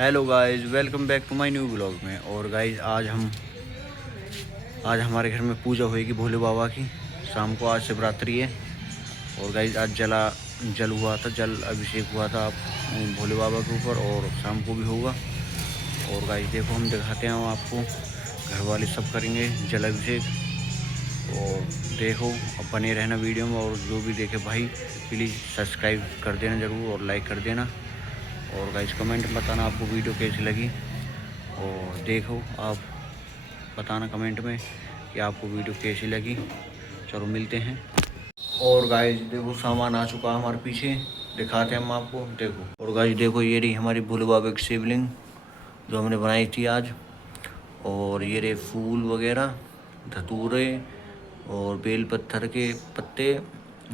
Hello guys, welcome back to my new blog में। और guys आज हमारे घर में पूजा होएगी भोले बाबा की। शाम को आज शिवरात्रि है। और गाइस आज जल हुआ था, जल अभिषेक हुआ था भोले बाबा के ऊपर, और शाम को भी होगा। और गाइस देखो, हम दिखाते हैं आपको, घर वाले सब करेंगे जल अभिषेक। और देखो, अब बने रहना वीडियो में। और जो भी देखे भाई, प्लीज़ सब्सक्राइब कर देना ज़रूर और लाइक कर देना। और गाइस कमेंट में बताना आपको वीडियो कैसी लगी। और देखो, आप बताना कमेंट में कि आपको वीडियो कैसी लगी। चलो मिलते हैं। और गाइस देखो, सामान आ चुका है हमारे पीछे, दिखाते हैं हम आपको। देखो, और गाइस देखो, ये रही हमारी भोले बाबा की शिवलिंग जो हमने बनाई थी आज। और ये रहे फूल वगैरह, धतूरे और बेल पत्थर के पत्ते।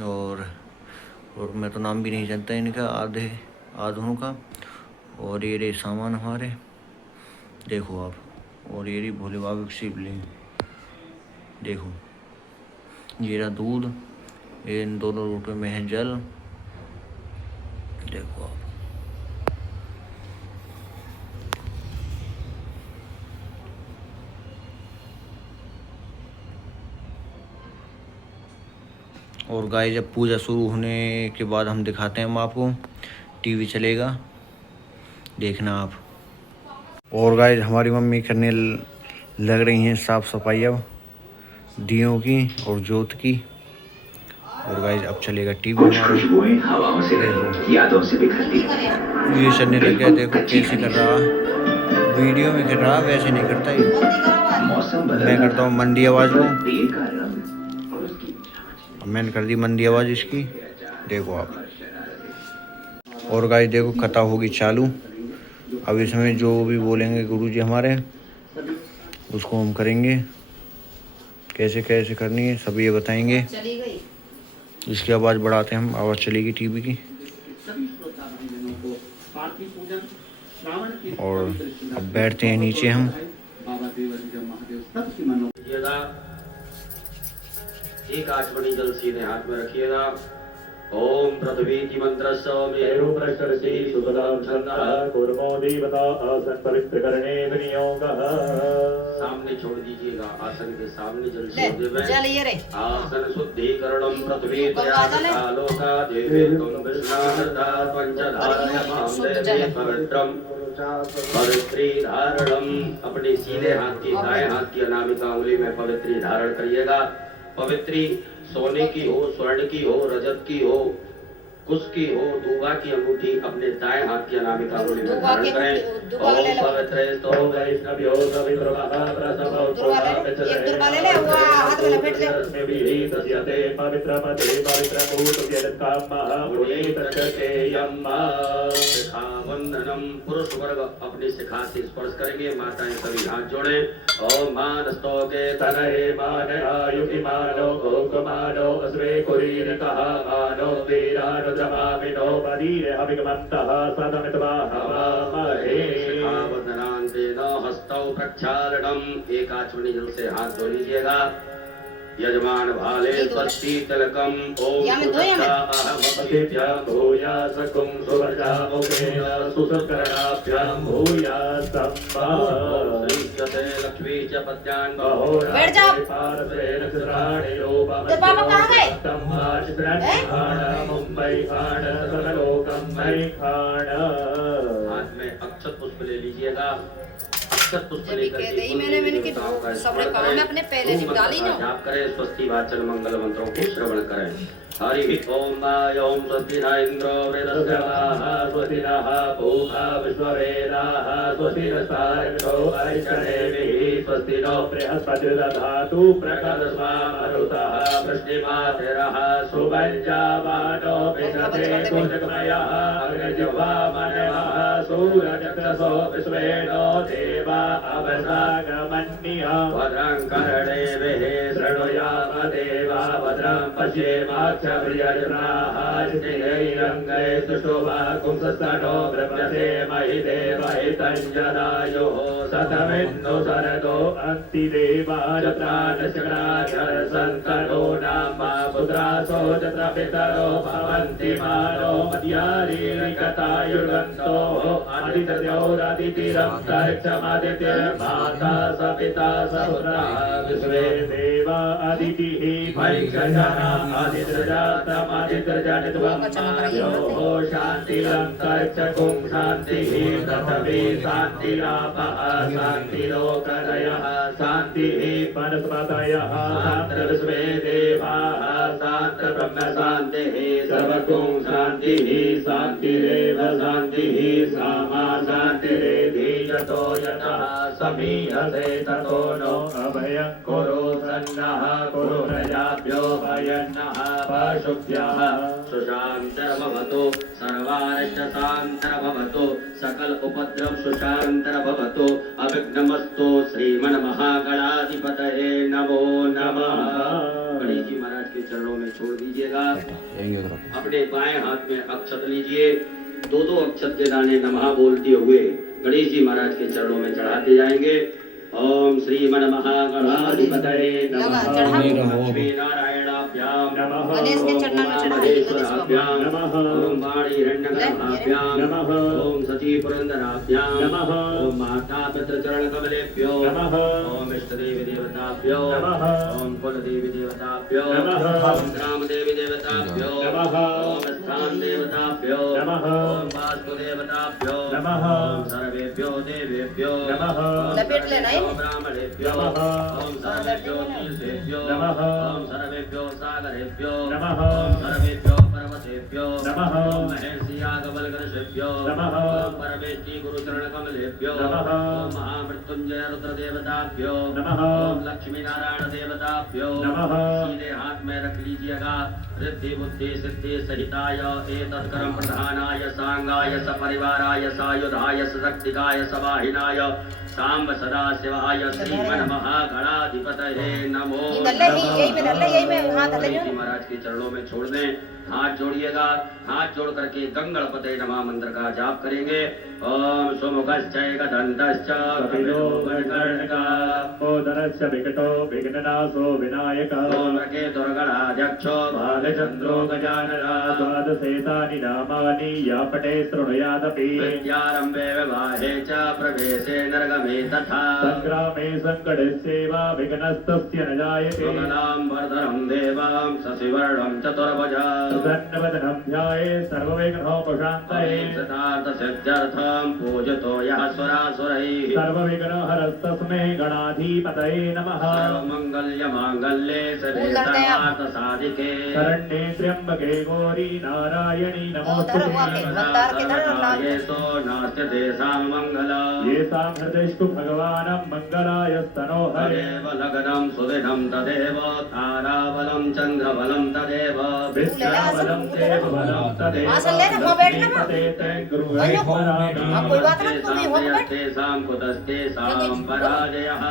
और मैं तो नाम भी नहीं जानता इनका, आधों का। और ये रहे सामान हमारे, देखो आप। और ये रही भोले बाबा की शिवलिंग, देखो। ये रहा दूध, इन दोनों लोटों में है जल, देखो आप। और गाइस जब पूजा शुरू होने के बाद हम दिखाते हैं हम आपको, टीवी चलेगा, देखना आप। और गाइस हमारी मम्मी करने लग रही हैं साफ़ सफाई अब दियों की और जोत की। और गाइस अब चलेगा टीवी हमारा, देखो। ये चलने लग गया, देखो कैसे कर रहा है, वीडियो में कर रहा, वैसे नहीं करता ये। मैं करता हूँ मंदी आवाज़ को, अब मैंने कर दी मंदी आवाज़ इसकी, देखो आप। और गाइस देखो, कथा होगी चालू। अब इसमें जो भी बोलेंगे गुरुजी हमारे, उसको हम करेंगे। कैसे कैसे करनी है सब ये बताएंगे। इसकी आवाज़ बढ़ाते हैं हम, आवाज़ चलेगी टीवी की। और अब बैठते हैं नीचे हम। एक आचमनी जल सीधे हाथ में रखिएगा। ओम पृथ्वी की मंत्रस्य मेरु प्रशरसी सुबलाम छंदः कुर्मो देवता आसन पवित्र करने विनियोगः। सामने छोड़ दीजिएगा, आसन के सामने जल छोड़ दें। आसन शुद्धिकरणम पृथ्वी लोका देवी तुम विष्णानदा पंचधारयमाम देवी पवित्रम पवित्री धारणम। अपने सीधे हाथ की दाएं हाथ की अनामिका उंगली में पवित्री धारण करिएगा। पवित्री सोने की हो, स्वर्ण की हो, रजत की हो, कुश की हो, दूबा की अंगूठी अपने दाएं हाथ की अनामिका उंगली में धारण करें। ओम पवित्र तो वैष्णव्यो पवित्रः प्रसवो तस्यते पवित्र पदे पवित्र भूतव्यदकामः मुनीतस्येयम्। शिखा वंदनम। पुरुष वर्ग अपनी शिखा से स्पर्श करेंगे, माताएं सभी हाथ जोड़ें। ओम मानस्तोके तनहे मान आयुधि मानो भोगमानो अस्वे कुरीरकः मानो वीरानो द्रवामिनो पदीरे अभिगमन्तः सदमितवाह हवामहे। शिखावन्दनान्तेन हस्तौ प्रक्षालनम्। एक आचमनी जल से हाथ धो लीजिएगा। यजमान भाले स्वस्ति तिलकम। ओम सुभद्राभ्यां भूयासकुं सुभद्रामुखेन सुसकरणाभ्यां भूयासं श्रीजते लक्ष्मी च पद्यान् बहोराणि पार्श्वे नक्षत्राणि मुंबई खाण सकलोकं मयि खाण। हाथ में अक्षत पुष्प ले लीजिएगा। सबने काम में अपने पहले निकाली ना। जाप करें, स्वस्ति वाचन मंगल मंत्रों को श्रवण करें। हरि ओम ओम स्वस्ति न इंद्रो वृद्धस्वाः स्वस्ति नः पूषा विश्ववेदाः स्वस्ति नस्तारको अरिष्टनेमिः स्वस्ति नो बृहस्पतिर्दधातु प्रकटस्वामरुतः वृष्टिमातिरः सुवञ्जावानो विशते कुशकमयः अग्निजिह्वामनयः सूर्यचक्रसो विश्वेनो देवा अवसागमन्यः भद्रं कर्णेभिः शृणुयाम देवा भद्रं पश्येमाक्षभिर्यजत्राः स्थिरैरङ्गैः सुष्ठुवा कुंसस्तनो ब्रह्मसे महि देवहि तञ्जदायो शतमिन्दु शरदो अन्ति देवा जत्रादशकराधरसन्तरो नाम पुत्रासो जत्र पितरो भवन्ति मानो मद्यारीरिकतायुगन्तो आदित्यौरादितिरन्तरिक्षमादित्यर्माता स पिता स पुत्रः विश्वे देवा अदितिः भैषजना आदित्यजातमादित्यजातित्वं योः शान्तिरन्तरिक्षकुं शान्तिः पृथ्वी शान्तिरापः शान्तिलोकदयः शान्तिः वनस्पतयः शान्तिर्विश्वे देवाः शान्तिर्ब्रह्म शान्तिः सर्वगुं शान्तिः शान्तिरेव शान्तिः सामा शान्तिरेधि यतो यतः समीहसे ततो नो अभयं कुरु सन्नः कुरु प्रजाभ्यो भयन्नः पशुभ्यः सुशान्तर्भवतु सर्वारिष्टशान्तर्भवतु सकल उपद्रव सुशान्तर्भवतु अविघ्नमस्तु श्रीमन्महागणाधिपतये नमो नमः। गणेश जी महाराज के चरणों में छोड़ दीजिएगा। अपने बाएं हाथ में अक्षत लीजिए, दो दो अक्षत के दाने नमः बोलते हुए गणेश जी महाराज के चरणों में चढ़ाते जाएंगे। ओम श्रीमन्महागणाधिपतये नमः। लक्ष्मी नारायणाभ्याम नमः। गणेश के चरणों में चढ़ाइए, महेश्वराभ्याम नमः। ओम वाणी हिरण्यगर्भाभ्याम नमः। ओम सती पुरंदराभ्याम नमः। ओम माता पितृ चरण कमलेभ्यो नमः। ओम इष्ट देवी देवताभ्यो नमः। ओम कुल देवी देवताभ्यो नमः। ओम ग्राम देवी देवताभ्यो नमः। ओम स्थान देवताभ्यो नमः। ओम वास्तु देवताभ्यो नमः। ओम सर्वेभ्यो देवेभ्यो नमः। लपेट लेना है। ब्राह्मणेभ्यो ओम सर्वेभ्यो तीर्थेभ्यो नमः। ओम सर्वेभ्यो सागरेभ्यो नमः। ओम सर्वेभ्यो पर्वतेभ्यो नमः। ओम महेर्षि यागवल्गर्षेभ्यो नमः। ओम परमेष्टि गुरुचरण कमलेभ्यो नमः। ओम महामृत्युंजय रुद्र देवताभ्यो नमः। ओम लक्ष्मी नारायण देवताभ्यो नमः। सीधे हाथ में रख लीजिएगा। रिद्धि बुद्धि सिद्धि सहिताय एतत्कर्म प्रधानाय सांगाय सपरिवाराय सायुधाय सशक्तिकाय सवाहिनाय सांब सदा शिवाय श्रीमन्महागणाधिपतये नमो नमः। महाराज के चरणों में छोड़ दें, हाथ जोड़िएगा। हाथ जोड़ करके गंगणपते नमः मंत्र का जाप करेंगे। ओम सुमुखश्चै गदन्तश्च कपिलो वरकर्णकोदरश्च विकटो विघ्ननाशो विनायकः सोमकेतुर्गणाध्यक्षो भालचन्द्रो गजाननः द्वादशेतानि नामानि या पठे शृणुयादपि विद्यारम्भे विवाहे च प्रवेशे नरगमे तथा सङ्ग्रामे सङ्कटस्यैव विघ्नस्तस्य न जायते मंगलां वर्धनं देवां शशिवर्णं चतुर्भुजा धन्वदनं ध्याये सर्वविघ्नोपशान्तये सिद्धार्थसिद्ध्यर्थं पूजतो यः सुरासुरैः सर्वविघ्नहरस्तस्मै गणाधिपतये नमः। सर्वमङ्गल्यमाङ्गल्ये शिवे सर्वार्थसाधिके शरण्ये त्र्यम्बके गौरी नारायणी नमोस्तुते येषु नास्ति तेषां मङ्गलम् येषां हृदयेषु भगवानं मङ्गलाय स्तनो हरेव लग्नं सुदिनं तदेव ताराबलं चन्द्रबलं तदेव विश्वबलं देवबलं तदेव कोई बात ना, तुम ही हो तो बैठ। तेषां कुतस्तेषां पराजयः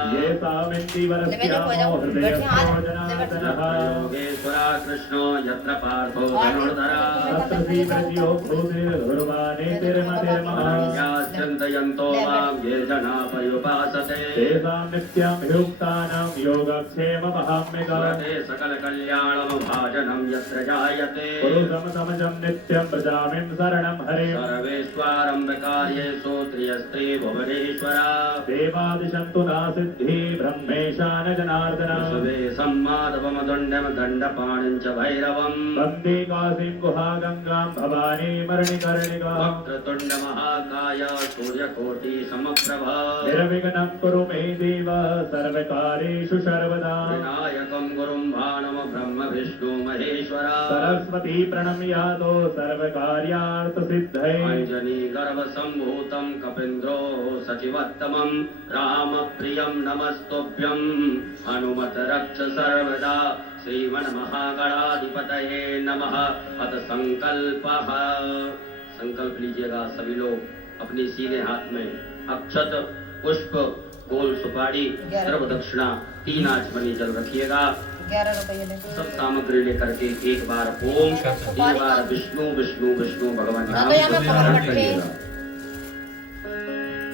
योगेश्वरा कृष्णो यत्र पार्थो धनुर्धरश्चिन्तयन्तो मां ये जना पर्युपासते तेषां नित्यमभियुक्तानां योगक्षेममहाम्यते सकलकल्याणमभाजनं यत्र जायते पुरुषं समजं नित्यं प्रजामिं शरणं हरे सर्वेष्वारम्भकार्येषु त्रियस्त्री भुवनेश्वरा देवादिशन्तु नासिद्धि ब्रह्मेशान जनार्दन शिवे सम्माधवमदण्डं दण्डपाणिं च भैरवं वन्दे काशीं गुहागङ्गां भवानी मरणिकर्णिका वक्रतुण्डमहाकाय सूर्यकोटि समप्रभा निर्विघ्नं कुरु मे देव सर्वकार्येषु सर्वदा विनायकं गुरुं भानं ब्रह्म विष्णु महेश्वरा सरस्वती प्रणम्यातो सर्वकार्यार्थसिद्धये अंजनी गर्भसम्भूतं कपीन्द्रो सचिवत्तमं रामप्रियं नमस्तुभ्यं हनुमत रक्ष सर्वदा श्रीमन्महागणाधिपतये नमः। अथ संकल्पः। संकल्प लीजिएगा सभी लोग। अपने सीधे हाथ में अक्षत पुष्प गोल सुपारी सर्व दक्षिणा 3 आचमनी जल रखिएगा। 11 रुपये ले सब सामग्री लेकर के एक बार ओम 3 बार विष्णु विष्णु विष्णु भगवान नाम तो यहाँ को पर स्मरण कमल करिएगा।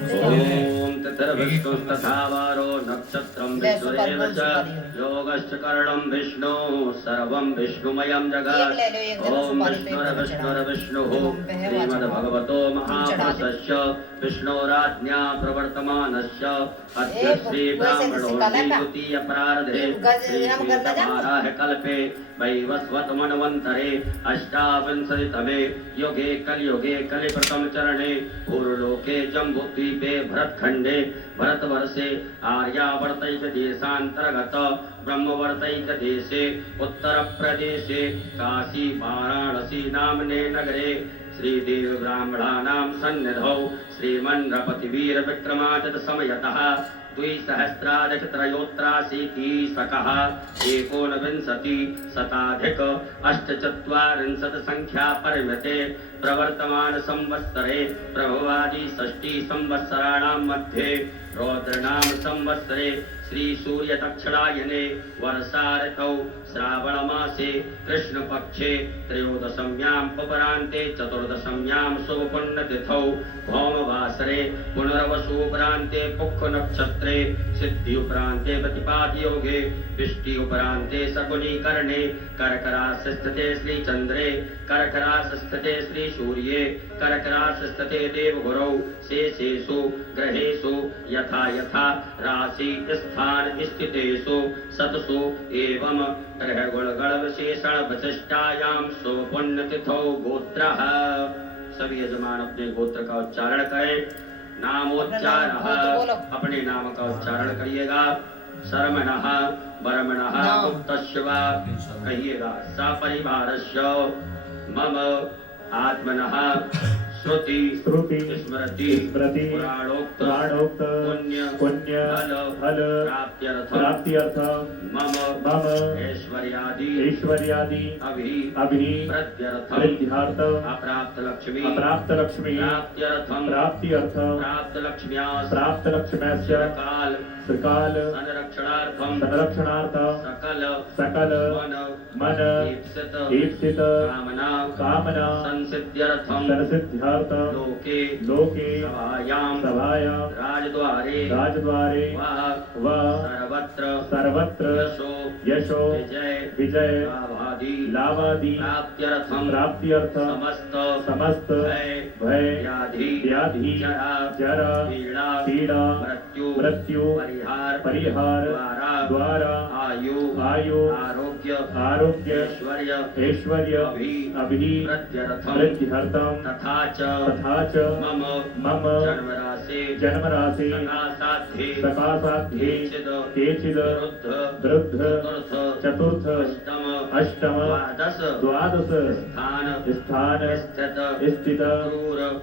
ओम तथर्विष्णुस्तथा वारो नक्षत्रं विष्णुरेव च योगश्च करणं विष्णु सर्वं विष्णुमयं जगत् ओम विष्णुर्विष्णुः श्रीमद्भगवतो महापुरुषस्य विष्णोराज्ञा प्रवर्तमानस्य अद्य श्री ब्राह्मणोऽपि द्वितीय प्रारब्धे श्रीमाराह कल्पे वैवस्वत मन्वन्तरे अष्टाविंशतितमे युगे कलियुगे कलिप्रथम चरणे पूर्वलोके जम्बूद्वीपे भरतखण्डे भरतवर्षे आर्यावर्तैक देशान्तर्गत ब्रह्मवर्तैक देशे उत्तरप्रदेशे काशी वाराणसी नाम्ने नगरे श्रीदेव ब्राह्मणानां सन्निधौ श्रीमन्नृपतिवीर विक्रमादित्य समयतः द्विसहस्राधिकत्रयोत्राशीति सकः एकोनविंशति शताधिक अष्टचत्वारिंशत् संख्या परिमिते प्रवर्तमान संवत्सरे प्रभवादि षष्ठी संवत्सराणां मध्ये रौद्रनाम संवत्सरे श्री सूर्य दक्षिणायने वर्षा ऋतौ श्रावण मासे कृष्ण पक्षे त्रयोदशम्यां उपरान्ते चतुर्दशम्यां शुभ पुण्यतिथौ भौमवासरे पुनर्वसु उपरान्ते पुक्ख नक्षत्रे सिद्धि उपरान्ते प्रतिपाद योगे विष्टि उपरान्ते शकुनी करणे कर्करासि स्थिते श्री चन्द्रे कर्करासि स्थिते श्री सूर्ये कर्करासि स्थिते देवगुरौ शेषेषु ग्रहेषु यथा यथा राशि स्थान स्थितेषु सतसु एवं ग्रहगुणगण विशेषण विशिष्टायां सुपुण्यतिथौ गोत्रः। सभी यजमान अपने गोत्र का उच्चारण करें। नामोच्चार अपने नाम का उच्चारण करिएगा। शर्मणः वर्मणः गुप्तस्य वा कहिएगा। सपरिवारस्य मम आत्मनः श्रुति स्मृति पुराणोक्त पुण्य फल प्राप्त्यर्थं मम ऐश्वर्यादि अभि प्रत्यर्थं अप्राप्त लक्ष्मी प्राप्त्यर्थं प्राप्त लक्ष्म्यास्य त्रिकाल संरक्षणार्थं सकल मन ईप्सित कामना संसिद्ध्यर्थं लोके सभायां राजद्वारे वा सर्वत्र यशो विजय लाभादि प्राप्त्यर्थं समस्त भय व्याधि जरा पीड़ा मृत्यु परिहार द्वारा आयु आरोग्य ऐश्वर्य अभि प्रत्यर्थं तथा च मम जन्मराशि सकाशाध्ये केचिद वृद्ध चतुर्थ अष्टम द्वादश स्थान स्थित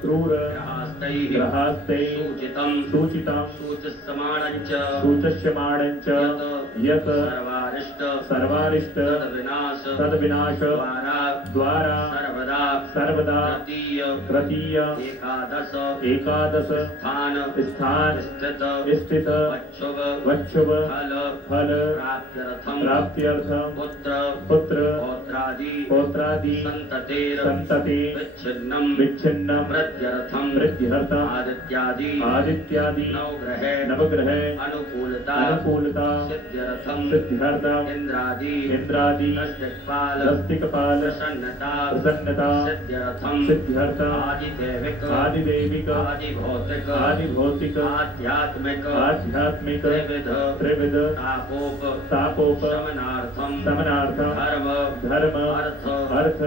क्रूर ग्रहास्तैः सूचितं सूच्यमाणञ्च यत् सर्वारिष्ट तद्विनाश द्वारा सर्वदा तृतीय एकादश स्थान स्थित वक्षुभ फल प्राप्त्यर्थं पुत्र पौत्रादि संतते विच्छिन्नं वृद्ध्यर्थं आदित्यादि नवग्रह अनुकूलता सिद्ध्यर्थं इंद्रादि दस्तिकपाल प्रसन्नता सिद्ध्यर्थं आदिदैविक आदिभौतिक आध्यात्मिक त्रिविध तापोप समनार्थं धर्म अर्थ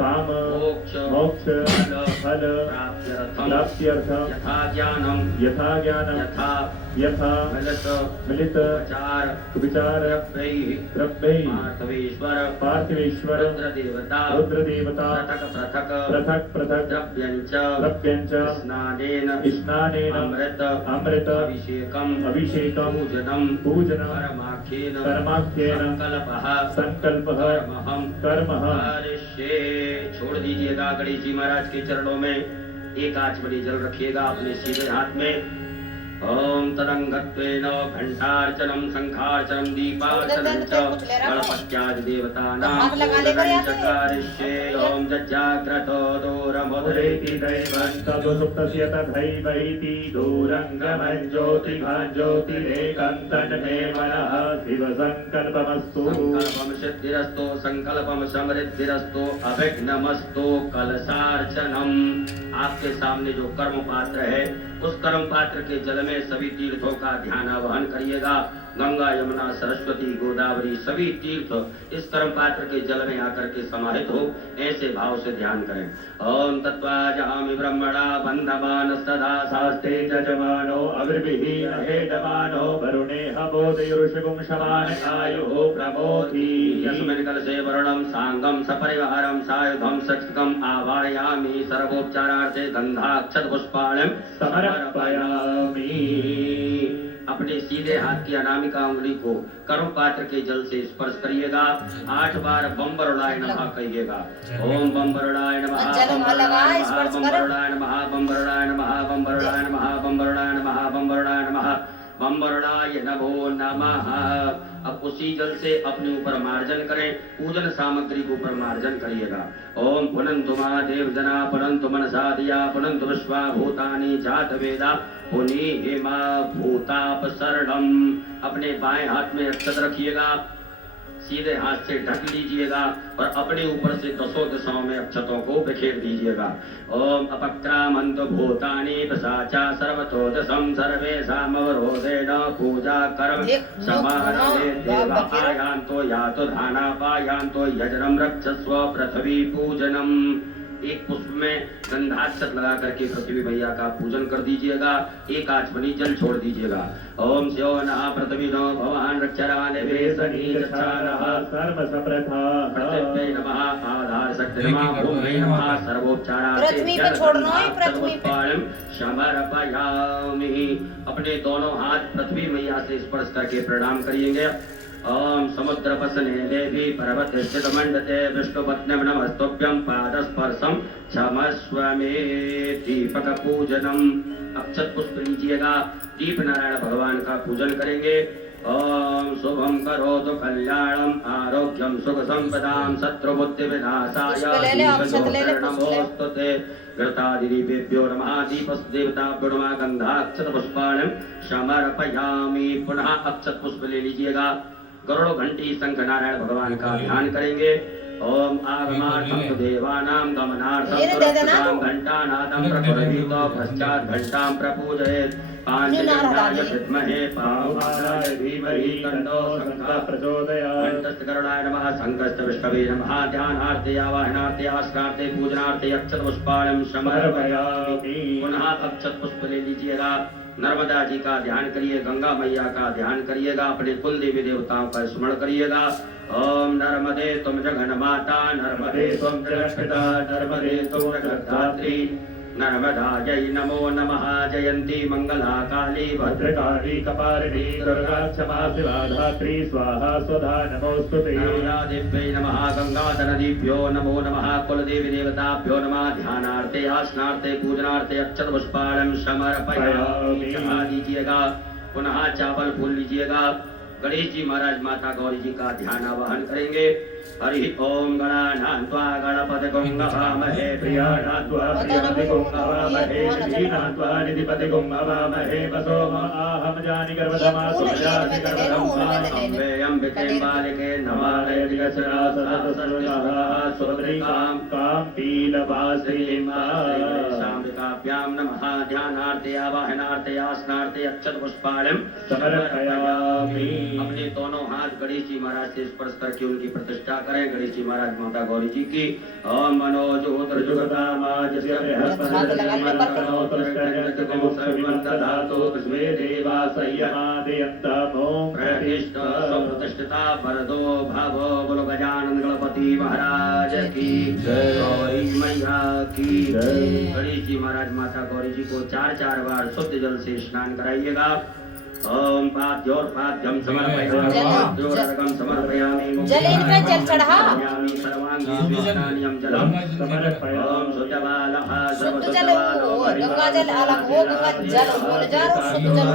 काम मोक्ष फल प्राप्त्यर्थं यथा ज्ञानं यथा मिलित विचार द्रव्यैः पार्थिवेश्वर रुद्रदेवता पृथक् द्रव्यञ्च स्नानेन अमृत अभिषेकं पूजनं कर्माख्येन संकल्पः कर्म। छोड़ दीजिएगा गणेश जी महाराज के चरणों में। एक आचमनी जल रखिएगा अपने सीधे हाथ में। ओम तदंगत्वेन घंटार्चनम शंखार्चनम दीपार्चनम च गणपत्यादि देवतानां हाथ लगा लेकर आते हैं। चकारिष्ये ओम जज्जाग्रतो दूरमुद्रेति दैवं तदुसुप्तस्य तथैवैति दूरङ्गमं ज्योतिभां ज्योतिरेकं तन्मे मनः शिवसङ्कल्पमस्तु। संकल्पम सिद्धिरस्तु संकल्पम समृद्धिरस्तु अभिघ्नमस्तु। कलशार्चनम, आपके सामने जो कर्म पात्र है उस कर्म पात्र के जल में सभी तीर्थों का ध्यान आवाहन करिएगा। गंगा यमुना सरस्वती गोदावरी सभी तीर्थ इस कर्म पात्र के जल में आकर के समाहित हो, ऐसे भाव से ध्यान करें। ओम तत्वाजामि ब्रह्मणा बंधमान सदा शास्ते जजमानो अविर्विहीन हेडमानो वरुणे हबोधयुरुषगुं शमान आयुः प्रमोदी। यस्मिन् कलशे वरुणं सांगं सपरिवारं सायुधं सक्षकम् आवाहयामि। सर्वोपचारार्थे गंधाक्षत पुष्पाणं समर्पयामि। अपने सीधे हाथ की अनामिका उंगली को कर्म पात्र के जल से स्पर्श करिएगा। 8 बार बम वरुणाय नमः कहिएगा। ओम बम वरुणाय नमः, बम वरुणाय नमः, बम वरुणाय नमः, बम वरुणाय नमः, बम वरुणाय नमः, बम वरुणाय नमः, बम वरुणाय नमः, बम वरुणाय नमो नमः। अब उसी जल से अपने ऊपर मार्जन करें, पूजन सामग्री के ऊपर मार्जन करिएगा। ओम पुनन्तु महादेव जना पुनन्तु मनसा दिया पुनन्तु विश्वा भूतानि जात वेदा पुनीहिमा भूतापसरणम। अपने बाएं हाथ में अक्षत रखिएगा, सीधे हाथ से ढक लीजिएगा और अपने ऊपर से दसों दिशाओं में अक्षतों को बिखेर दीजिएगा। ओम अपक्रामन्तु भूतानि पिशाचा सर्वतो दशम सर्वेषाम् अवरोधेन पूजा कर्म समारभे देव आयान्तो यातो धानापायान्तो यजनं रक्षस्व पृथ्वी पूजनम। एक पुष्प में गंधाक्षत लगा करके पृथ्वी मैया का पूजन कर दीजिएगा। एक आचमनी जल छोड़ दीजिएगा। ओम स्यो नः पृथ्वीनो भवान् रक्षराने वेसनी रक्षानः सर्वसप्रथा पृथ्वी नमः आधार शक्ति नमः भूमि नमः सर्वोपचारार्थे पृथ्वी पे छोड़ना है, पृथ्वी पे। समर्पयामि। अपने दोनों हाथ पृथ्वी मैया से स्पर्श करके प्रणाम करिएंगे। ओम समुद्र पसने देवी पर्वत स्थित मंडते विष्णुपत्न्यं नमस्तुभ्यं पादस्पर्शम क्षमस्व मे। दीपक पूजनम, अक्षत पुष्प लीजिएगा। दीप नारायण भगवान का पूजन करेंगे। ओम शुभम करोतु कल्याणम आरोग्यम सुख संपदाम शत्रुबुद्धि विनाशाय नमोस्तुते। घृतादिदीपेभ्यो नमः दीपस्देवताभ्यो नमः गंधाक्षत पुष्पाणं समर्पयामि। पुनः अक्षत पुष्प ले लीजिएगा। गरुड़ घंटी शंख नारायण भगवान का ध्यान करेंगे। ओम आगमार्थं तु देवानां गमनार्थं घंटानादं प्रकुर्वीत पश्चात् घंटां प्रपूजयेत्। पांचजन्याय विद्महे पावनाय धीमहि तन्नो शंखः प्रचोदयात्। घंटस्थ गरुडाय नमः शंखस्थ विष्णवे नमः। ध्यानार्थे आवाहनार्थे आस्नार्थे पूजनार्थे अक्षत पुष्पाणं समर्पयामि। पुनः अक्षत पुष्प ले लीजिएगा। नर्मदा जी का ध्यान करिए, गंगा मैया का ध्यान करिएगा, अपने कुल देवी देवताओं का स्मरण करिएगा। ओम नर्मदे तुम जगन माता नर्मदे तुम जगत्पिता नर्मदे तुम जगद्धात्री नर्मदायै नमो नमः। जयंती मंगला काली भद्रकाली कपालिनी दुर्गा क्षमा शिवा धात्री स्वाहा स्वधा नमोस्तुते। नर्मदादेव्यै नमः। गंगाधरदीभ्यो नमो नमः। कुलदेवी देवताभ्यो नमः। ध्यानार्थे आसनार्थे पूजनार्थे अक्षत पुष्पाणं समर्पयामि। चढ़ा दीजिएगा। पुनः चावल फूल लीजिएगा। गणेश जी महाराज माता गौरी जी का ध्यान आवाहन करेंगे। हरि ओम गणानां त्वा गणपतिगुं हवामहे प्रियाणां त्वा प्रियादिगुं हवामहे श्रीनां त्वा निधिपतिगुं हवामहे वसो आहं जानि गर्भधमा सुजानि गर्भधमा अम्बे अम्बिके बालिके नमारे दिगसरा सदा सुभद्रिकां कां पीलवासिनीं शाम्बिकाभ्यां नमः। ध्यानार्थे आवाहनार्थे आसनार्थे अक्षत पुष्पाणं समर्पयामि। अपने दोनों हाथ गणेश जी महाराज से स्पर्श करके उनकी प्रतिष्ठा करें। गणेश जी महाराज माता गौरी जी की। ओम मनोजोत्र जुगतामाजस्य प्रतिष्ठिता वरदो भवो बोलो गजानन गणपति महाराज की गौरी मैया की। गणेश जी महाराज माता गौरी जी को 4 बार शुद्ध जल से स्नान कराइएगा। ओम पाद्योर्पाद्यं समर्पयामि पाद्योरर्घं समर्पयामि जल इन पे जल चढ़ा सर्वांगी स्नानियं जलं समर्पयामि ओम शुद्धबालः शुद्ध जल वो गंगा जल अलग हो गंगा जल बोल जा और शुद्ध जल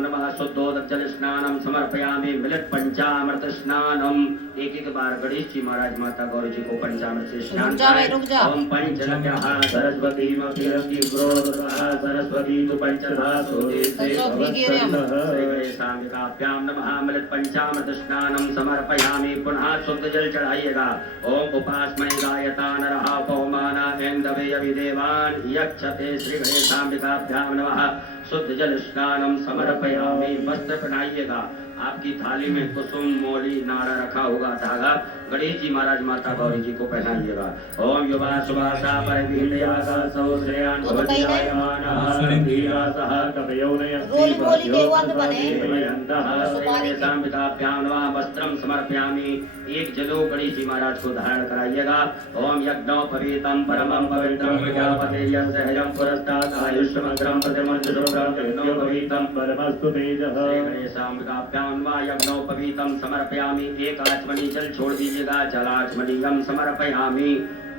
नमः शुद्धोदक स्नानम समर्पयामि मिलित पंचामृत स्नानम एक एक बार गणेश जी महाराज माता गौरी जी को पंचामृत से स्नान रुक जा ओम पंचनभ्यः सरस्वती मतिरति प्रोदः सरस्वती तु पंचधातु श्री गणेशाम्बिकाभ्यां नमः मिलित पंचामृत स्नानम समर्पयामि पुनः शुद्ध जल चढ़ाइएगा ओम उपासमय गायता नरः पवमाना ऐन्दवे अभिदेवान् यक्षते श्री गणेशाम्बिकाभ्यां नमः शुद्ध जल स्नानम समर्पयामि वस्त्र पहनाइएगा आपकी थाली में कुसुम मोली नाड़ा रखा होगा धागा गणेश जी महाराज माता गौरी जी को पहनाइएगा ओम युवा सुभाषा परिविदयासौ श्रेयान वस्त्रम समर्पयामि एक जलो गणेश जी महाराज को धारण कराइएगा ओम यज्ञो पवित्रम परमं पवित्रम प्रजापते यस्यहं पुरस्तात् आयुष्मग्रम प्रतिमंजोग्रम यज्ञो पवित्रम परमस्तु तेजः गणेशाम्बिकाभ्यां यज्ञो पवित्रम समर्पयामि एक आचमनी जल छोड़ दीजिएगा जलाचमनीयम समर्पयामि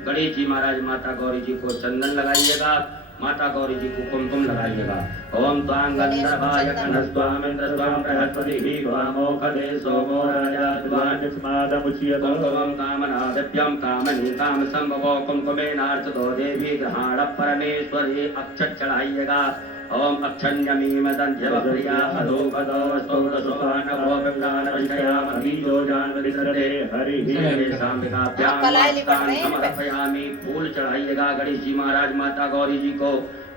गणेश जी महाराज माता गौरी जी को चंदन लगाइएगा माता गौरी जी को कुमकुम लगाइएगा ओम त्वां गंधर्वाय कनस्त्वामिन्द्र त्वां बृहस्पतिः वामोखदे सोमो राजा त्वान्स्मादमुच्यत कुमकुमं कामनादिभ्यं कामनी काम संभवो कुमकुमेनार्चितो देवी ग्रहाण परमेश्वरी अक्षत चढ़ाइएगा ओम अक्षण्यमीम दन्ध्यवप्रिया अधोपदो स्तोत्रसुपानभो विप्लानविषयामहीजो जानविसरते हरिः शाम्बिकाभ्यां समर्पयामि फूल चढ़ाइएगा गणेश जी महाराज माता गौरी जी को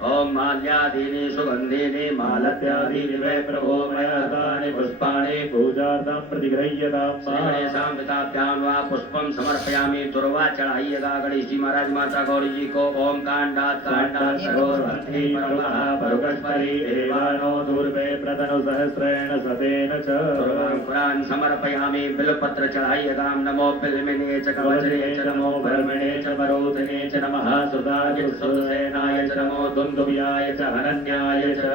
ओम माल्यादीनि सुगंधीनि मालत्यादीनि वै प्रभो मयातानि पुष्पाणि पूजार्थं प्रतिगृह्यतां गणेशाम्बिकाभ्यां वा पुष्पं समर्पयामि दुर्वा चढ़ाइएगा गणेश जी महाराज माता गौरी जी को ओम कांडात् सरोवर्ति पर्वः परुकस्परि एवानो दूर्वे प्रतनु सहस्रेण शतेन च पुराण समर्पयामि बिल्वपत्र चढ़ाइएगा नमो बिल्वमिने च कवचने च नमो भर्मणे च वरोधने च नमः सुदाय सुदसेनाय च नमो दुन्दुभ्याय च हरण्याय च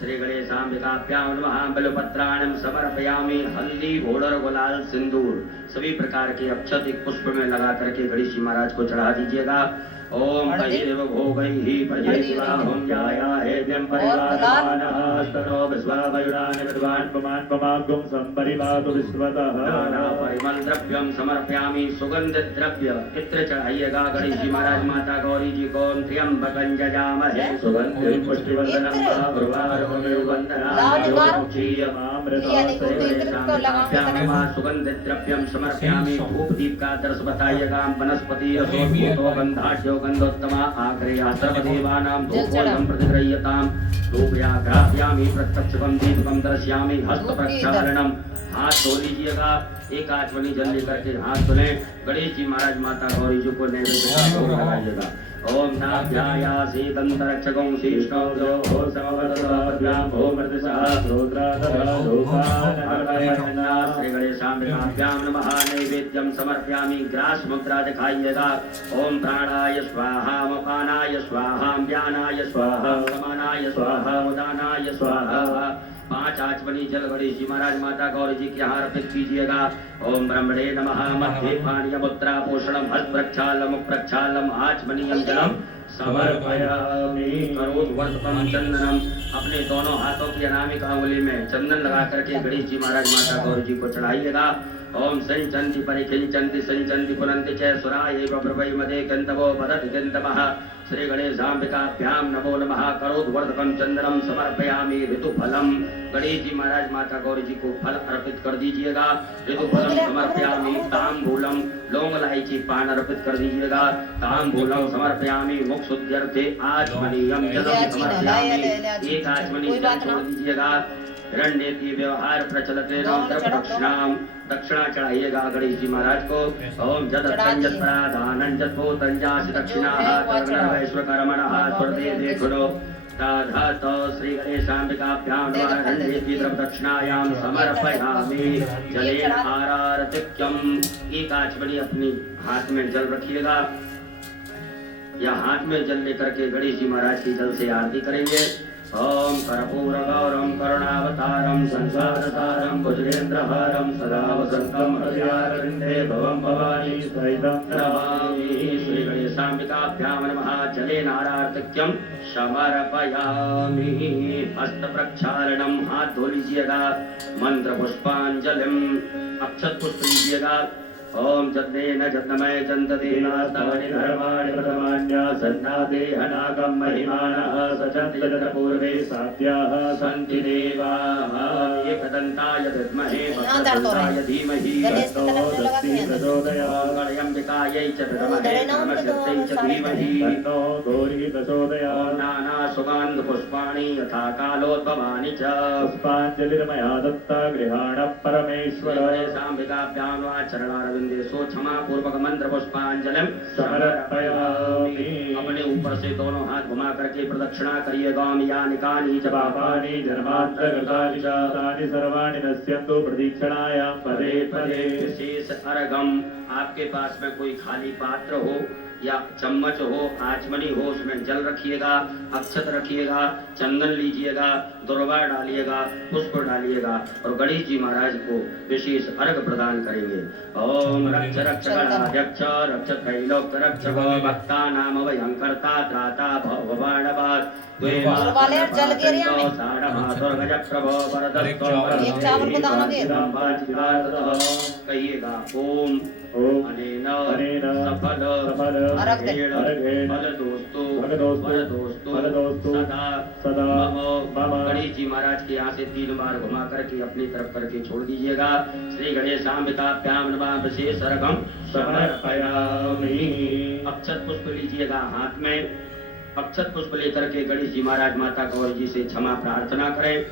श्री गणेशाम्बिकाभ्यां नमः बिल्वपत्राणं समर्पयामि हल्दी घोड़र गुलाल सिंदूर सभी प्रकार के अक्षत एक पुष्प में लगा करके गणेश जी महाराज को चढ़ा दीजिएगा ओम तैर्व भोगैः प्रजेतिवाहं जायाहेद्यं परिवारमानः स्तनो विश्वावयुरान् विद्वान् पुमान् पुमागुं सम्परिवातु विश्वतः नाना परिमल द्रव्यं समर्पयामि सुगंध द्रव्य इत्र चढ़ाइएगा गणेश जी महाराज माता गौरी जी को त्र्यंबकं जजामहे सुगंधिं पुष्टिवर्धनं सुगंध द्रव्यं समर्पयामि धूप दीप का दर्श बताइएगा वनस्पति रसोत्तो गंधाढ्यो गंधोत्तमा आग्रया सर्वदेवानां धूपोदं प्रतिगृह्यतां धूपयाग्राह्यामि प्रत्यक्षं दीपकं दर्शयामि हस्त प्रक्षालनम हाथ धो लीजिएगा एक आचमनी जल लेकर के हाथ धुले गणेश जी महाराज माता गौरी जी को नैवेद्य का भोग लगाइएगा ओम नाभ्यायासी दंतरक्षकं शीर्षो हो समवदत्वाभ्यां भो मृतसः श्री गणेशाम्बिकाभ्यां नमः नैवेद्यं समर्पयामि ग्रास मुद्रा दिखाइएगा ओम प्राणाय स्वाहा मपानाय स्वाहा व्यानाय स्वाहा समानाय स्वाहा उदानाय स्वाहा 5 आचमनी जल गणेश जी महाराज माता गौरी जी के यहाँ अर्पित कीजिएगा ओम ब्रह्मणे नमः मध्ये पानीय मुद्रा पोषणम हस्त प्रक्षालम प्रक्षालम आचमनीयम जलम समर्पयामि करोति वर्तकं चंदनम अपने दोनों हाथों की अनामिक अंगुली में चंदन लगा करके गणेश जी महाराज माता गौरी जी को चढ़ाइएगा ओम संचंति परिखिंचंति संचंति पुनंति च सुराय प्रभवै मदे गंधवो वदति गंधमः श्री गणेशाम्बिकाभ्यां नमो नमः करोद्वर्धकं चंदनम समर्पयामि ऋतुफलम गणेश जी महाराज माता गौरी जी को फल अर्पित कर दीजिएगा ऋतुफलम समर्पयामि तांबूलम लौंग इलायची पान अर्पित कर दीजिएगा तांबूलम समर्पयामि मुख शुद्ध्यर्थे आचमनीयम जलम समर्पयामि एक आचमनी जल छोड़ दीजिएगा हिरण्येति व्यवहार प्रचलते दक्षिणाम दक्षिणा चढ़ाइएगा गणेश जी महाराज को ओम जदत्तं जत्पराधानं जत्पोतंजासि दक्षिणाः कर्मणः स्वर्दे देखुनो ताधातो श्री गणेशाम्बिकाभ्यां हिरण्येति दक्षिणायां समर्पयामि जलेन आरारतिक्यम एक आचमनी अपनी हाथ में जल रखिएगा या हाथ में जल लेकर के गणेश जी महाराज की जल से आरती करेंगे। ओम कर्पूर गौरम करुणावतारम संसारसारम भुजगेंद्रहारम सदा वसंतम हृदयारविंदे भवम भवानी सहितं नमामि। श्री गणेशाम्बिकाभ्यां नमः। जलेन आरार्तिक्यं समर्पयामि। हस्त प्रक्षालनम, हाथ धो लीजिएगा। मंत्र पुष्पांजलिम, अक्षत पुष्प लीजिएगा। ओम जन्मेन जन्मय जन्तदेनास्तवनि धर्माणि प्रथमान्या सन्नादेहनागम महिमानः सचन्ति यत्र पूर्वे साध्याः सन्ति देवाः। एकदन्ताय विद्महे वक्रतुण्डाय धीमहि तन्नो दन्ति प्रचोदयात्। गणयम्बिकायै च विद्महे परमशक्त्यै च धीमहि तन्नो गौरी प्रचोदयात्। नानासुगन्ध पुष्पाणि यथा कालोद्भवानि च पुष्पाञ्जलिर्मया दत्ता गृहाण परमेश्वर। गणेशाम्बिकाभ्यां वा चरणारविन्दे सो क्षमा पूर्वक मंत्र पुष्पांजलिम समर्पयामि। अपने ऊपर से दोनों हाथ घुमा करके प्रदक्षिणा करिएगा। यानि कानि च पापानि जन्मान्तरकृतानि च तानि सर्वाणि नश्यन्तु प्रदक्षिणायां पदे पदे। विशेष अर्घम, आपके पास में कोई खाली पात्र हो या चम्मच हो, आचमनी हो, उसमें जल रखिएगा, अक्षत रखिएगा, चंदन लीजिएगा, दुर्वा डालिएगा, पुष्प डालिएगा और गणेश जी महाराज को विशेष अर्घ प्रदान करेंगे। ओम रक्ष रक्ष गणाध्यक्ष रक्ष त्रैलोक्य रक्ष भक्ता नाम भयंकर्ता त्राता भवानवाद जल गिरिया में कहिएगा ओम अनेन सफल दोस्तों सदा मम। गणेश जी महाराज के यहाँ से 3 बार घुमा करके अपनी तरफ करके छोड़ दीजिएगा। श्री गणेशाम्बिकाभ्यां नमः। विशेष अर्घम समर्पयामि। अक्षत पुष्प लीजिएगा हाथ में। अक्षत पुष्प लेकर के गणेश जी महाराज माता गौरी जी से क्षमा प्रार्थना करें।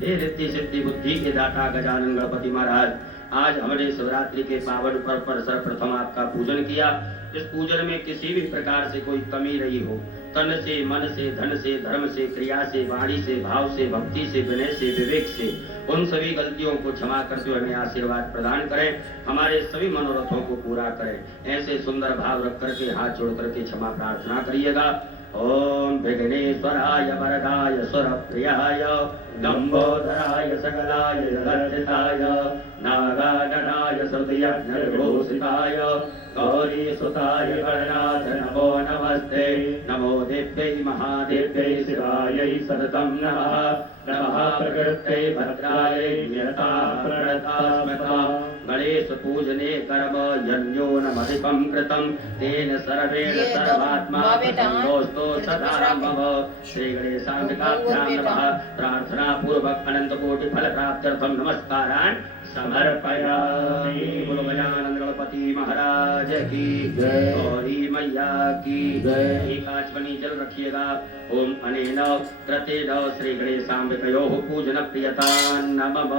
हे रिद्धि सिद्धि बुद्धि के दाता गजानन गणपति महाराज, आज हमने शिवरात्रि के पावन पर्व पर सर्वप्रथम आपका पूजन किया। इस पूजन में किसी भी प्रकार से कोई कमी रही हो, तन से, मन से, धन से, धर्म से, क्रिया से, वाणी से, भाव से, भक्ति से, विनय से, विवेक से, उन सभी गलतियों को क्षमा करते हुए हमें आशीर्वाद प्रदान करें। हमारे सभी मनोरथों को पूरा करें। ऐसे सुंदर भाव रख करके हाथ जोड़ करके क्षमा प्रार्थना करिएगा। ओम विघ्नेश्वराय वरदाय सुरप्रियाय लंबोदराय सकलाय जगद्धिताय नागाननाय श्रुतियज्ञभूषिताय गौरी सुताय गणनाथ नमो नमस्ते। नमो देव्यै महादेव्यै शिवायै सततं नमः। नमः प्रकृत्यै भद्रायै नियता प्रणता स्मृता। गणेश पूजने कर्म यन्योनमधिकं कृतं तेन सर्वेण सर्वात्मा प्रसन्नोऽस्तु सदा मम। श्री गणेशाम्बिकाभ्यां नमः। प्रार्थना पूर्वक अनंत कोटि फल प्राप्त्यर्थम नमस्कारान् समर्पयामि। बोलो गजानन गणपति महाराज की जय। गौरी मैया की जय। एक आचमनी जल रखिएगा। ओम अनेन कृतेन श्री गणेशाम्बिकयोः पूजन प्रियतां नमः।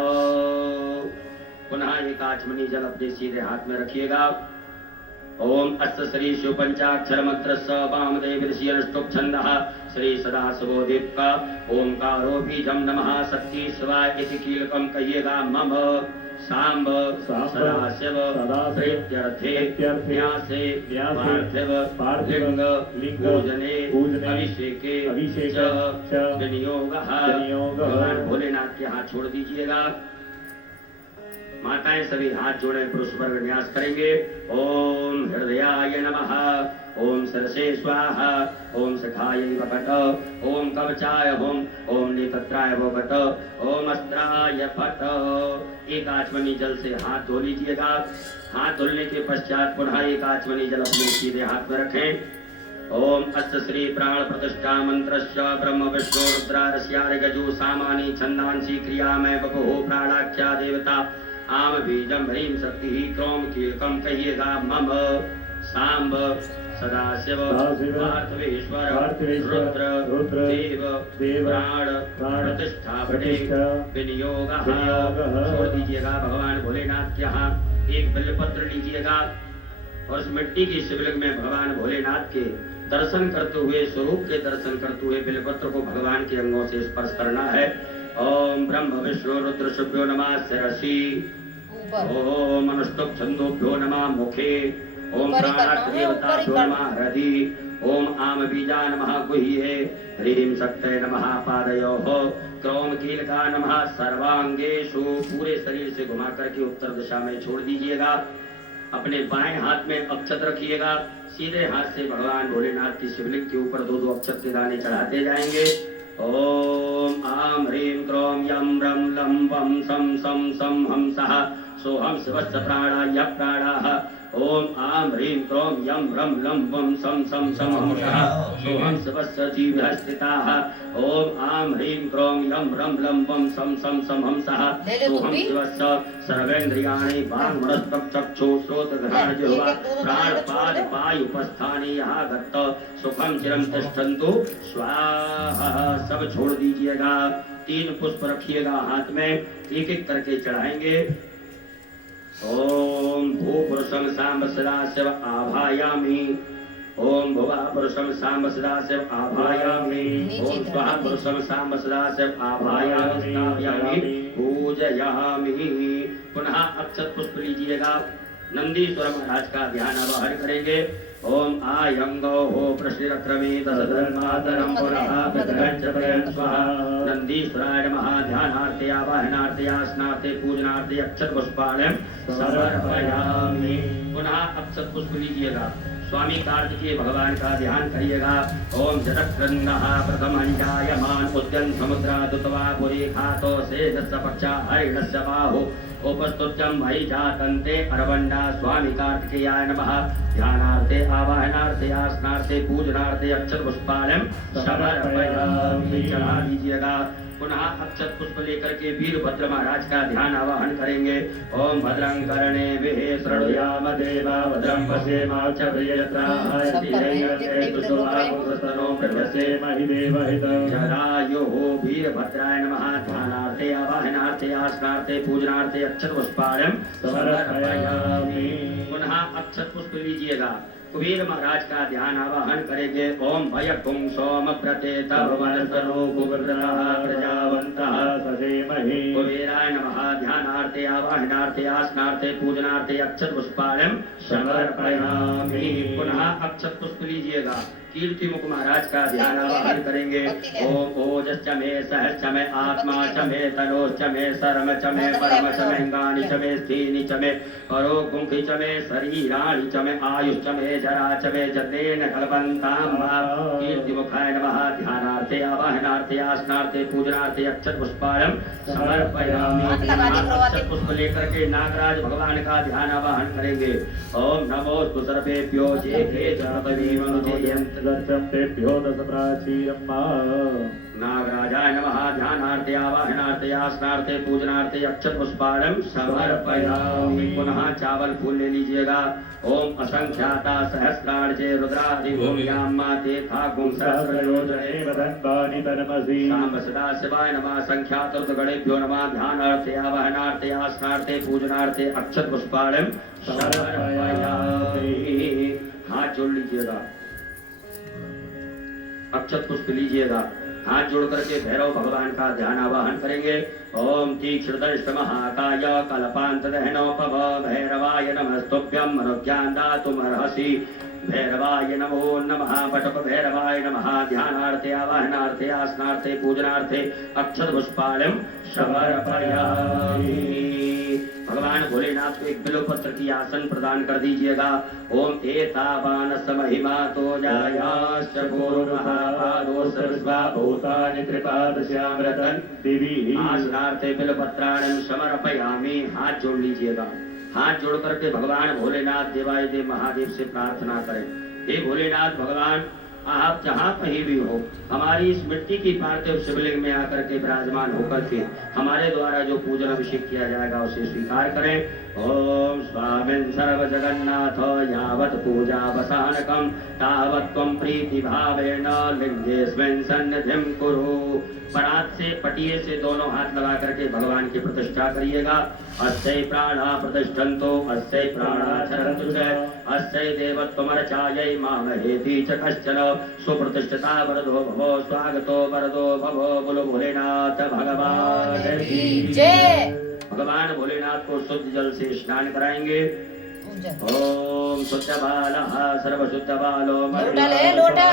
पुनः एक आचमनी जल अपने सीधे हाथ में रखिएगा। ओम अस्त श्री शिव पंचाक्षर मंत्र स वामदेव ऋषि अनुष्टुप छंदः श्री सदाशिवो दीप्का ओंकारो बीजम नमः। शक्ति शिवाय इति कीलकम कहिएगा। मम सांब सदाशिव प्रीत्यर्थे न्यासे पार्थिव लिंग पूजने अभिषेके च विनियोगः। भगवान भोलेनाथ के हाथ छोड़ दीजिएगा। माताएं सभी हाथ जोड़े पुरुष वर्ग न्यास करेंगे। ओम हृदयाय नमः। ओम सरसे स्वाहा। ओम सखायै वकट। ओम कवचाय होम। ओम नेत्राय वकट। ओम अस्त्राय फट। एक आचमनी जल से हाथ धो लीजिएगा। हाथ धोने के पश्चात पुनः एक आचमनी जल अपने सीधे हाथ में रखें। ओम अस्त श्री प्राण प्रतिष्ठा मंत्रश्च ब्रह्म विष्णु रुद्रारस्यारि गजु सामानि छंदांसि क्रियामय बभुः प्राणाख्या देवता आम बीजम ह्रीं शक्ति क्रोम कीलकम कहिएगा। मम सांब सदाशिव पार्थिवेश्वर रुद्र देव प्राण प्रतिष्ठा विनियोगः। छोड़ दीजिएगा। भगवान भोलेनाथ के यहाँ एक बिल्वपत्र लीजिएगा और उस मिट्टी की शिवलिंग में भगवान भोलेनाथ के दर्शन करते हुए, स्वरूप के दर्शन करते हुए बिल्वपत्र को भगवान के अंगों से स्पर्श करना है। ओम ब्रह्म विष्णु रुद्र शुभ्यो नमः शिरसि। ओम अनुष्टुप छंदोभ्यो नमः मुखे। ओम ऊपर ही करना है, प्राणार्थ देवता ऊपर ही करना। नमः हृदि ओम आम बीजा नमः गुह्ये ह्रीं शक्तये नमः पादयोः क्रोम कीलका नमः सर्वांगेषु पूरे शरीर से घुमा करके उत्तर दिशा में छोड़ दीजिएगा। अपने बाएं हाथ में अक्षत रखिएगा, सीधे हाथ से भगवान भोलेनाथ की शिवलिंग के ऊपर दो दो अक्षत के दाने चढ़ाते जाएंगे। ओम आम ह्रीं क्रोम यम रम लम वम सम सम सम हम सः सोहम शिवस्य प्राणाय प्राणाः ओम आम ह्रीं क्रोम यम रम लम वम सम सम सम हम सः सोहम शिवस्य जीवः स्थिताः ओम आम ह्रीं क्रोम यम रम लम वम सम सम सम हम सः ले ले सोहम तुम भी। शिवस्य सर्वेन्द्रियाणि वाङ् मनस्तक चक्षु श्रोत घ्राण जिह्वा प्राण पाद पायु उपस्थाने यहाँ गत्त सुखम चिरम तिष्ठन्तु स्वाहा। सब छोड़ दीजिएगा। 3 पुष्प रखिएगा हाथ में, एक एक करके चढ़ाएंगे। ओम भूपुरुषं सांब सदाशिव आभायामि ओम भुवा पुरुषं सांब सदाशिव आभायामि ओम स्वाहा पुरुषं सांब सदाशिव आभायामि स्थापयामि पूजयामि। पुनः अक्षत पुष्प लीजिएगा। नंदीश्वर महाराज का ध्यान आवाहन करेंगे। ओम आयंगो हो प्रश्नक्रमे दशधर्मातरं पुनः प्रतगच्छ प्रयं स्वाहा। नंदीश्वराय नमः। ध्यानार्थे आवाहनार्थे आसनार्थे पूजनार्थे अक्षत पुष्पाणं समर्पयामि। पुनः अक्षत पुष्प लीजिएगा। स्वामी कार्तिकेय भगवान का ध्यान करिएगा। ओम जटक्रंदः प्रथमं जायमान उद्यन समुद्रादुतवा पुरीखातो शेषस्य पक्षा हरिणस्य बाहो उपस्तुत्यं मयि जातन्ते अरवण्डा। स्वामी कार्तिकेयाय नमः। ध्यानार्थे आवाहनार्थे आसनार्थे पूजनार्थे अक्षत पुष्पाणं समर्पयामि। चढ़ा दीजिएगा। पुनः अक्षत पुष्प लेकर के वीरभद्र महाराज का ध्यान आवाहन करेंगे। ओम भद्रं कर्णेभिः शृणुयाम देवा भद्रं पश्येमाक्षभिर्यत्राः जरायुः। वीरभद्राय नमः। ध्यानार्थे आवाहनार्थे आसनार्थे पूजनार्थे अक्षत पुष्पाणं समर्पयामि। पुनः अक्षत पुष्प लीजिएगा। कुबेर महाराज का ध्यान आवाहन करेंगे। ओम भयकुं सोम प्रतेत भुवनस्तनो कुबेरः प्रजावन्तः सधेमहि। कुबेराय नमः। ध्यानार्थे आवाहनार्थे आसनार्थे पूजनार्थे अक्षत पुष्पाणं समर्पयामि। पुनः अक्षत पुष्प लीजिएगा। कीर्ति मुख महाराज का ध्यान आवाहन करेंगे। ओम ओजश्च मे सहश्च मे आत्मा च मे तनोश्च मे शर्म च मे परम च मे अंगानि च मे स्थीनि च मे परो गुंखि च मे शरीराणि च मे आयुश्च मे जरा च मे जतेन कल्पन्ताम्। कीर्ति मुखाय नमः। ध्यानार्थे आवाहनार्थे आसनार्थे पूजनार्थे अक्षत पुष्पाणं समर्पयामि। अक्षत पुष्प लेकर के नागराज भगवान का ध्यान आवाहन करेंगे। ओम नमोस्तु सर्वेभ्यो ये के जपदीमनुजयन्त दर्शं तेभ्यो दश प्राचीरम् नागराजाय नमः। ध्यानार्थे आवाहनार्थे आसनार्थे पूजनार्थे अक्षत पुष्पाणं समर्पयामि। पुनः चावल फूल ले लीजिएगा। ओम असंख्याता सहस्रार्चे रुद्रादि भूम्यां माते थाकुं सहस्रयोजने वदन्तानि तन्मसि। सांब सदा शिवाय नमः। संख्यातुर्गणेभ्यो नमः। ध्यानार्थे आवाहनार्थे आसनार्थे पूजनार्थे अक्षत पुष्पाणं समर्पयामि। हाथ जोड़ लीजिएगा। अक्षत पुष्प लीजिएगा। हाथ जोड़ करके भैरव भगवान का ध्यान आवाहन करेंगे। ओम तीक्ष्णदंष्ट महाकाय कल्पांत दहनोपव भैरवाय नमस्तुभ्यं मनोज्ञान दातुमर्हसि। भैरवाय नमो नमः। पटप भैरवाय नमः। ध्यानार्थे आवाहनार्थे आसनार्थे पूजनार्थे अक्षत पुष्पाणं समर्पयामि। भगवान भोलेनाथ को एक बिल्वपत्र की आसन प्रदान कर दीजिएगा। ओम एतावानस महिमा तो जायाश्च पूर्वमहापादो सर्वस्वा भूतानि त्रिपादस्यामृतं दिवि। आसनार्थे बिल्वपत्राणं समर्पयामि। हाथ जोड़ लीजिएगा। हाथ जोड़ करके भगवान भोलेनाथ देवादिदेव महादेव से प्रार्थना करें। हे भोलेनाथ भगवान, आप जहाँ कहीं भी हो, हमारी इस मिट्टी की पार्थिव शिवलिंग में आकर के विराजमान होकर के हमारे द्वारा जो पूजन अभिषेक किया जाएगा उसे स्वीकार करें। ओम स्वामिन् सर्व जगन्नाथ यावत् पूजा वसानकं तावत् त्वं प्रीति भावेन लिंगेस्मिन् सन्निधिं कुरु। परात से पटिये से दोनों हाथ लगा करके भगवान की प्रतिष्ठा करिएगा। अस्यै प्राणा प्रतिष्ठन्तो अस्यै प्राणा चरन्तु च अस्यै देवत्वमर्चायै मामहेति च कश्चन। सुप्रतिष्ठिता वरदो भवो स्वागतो वरदो भवो। बोलो भोलेनाथ भगवान की जय। भगवान भोलेनाथ को शुद्ध जल से स्नान कराएंगे। पूजन ओम शुद्ध बालः सर्वशुद्ध बालो लोटा ले लोटा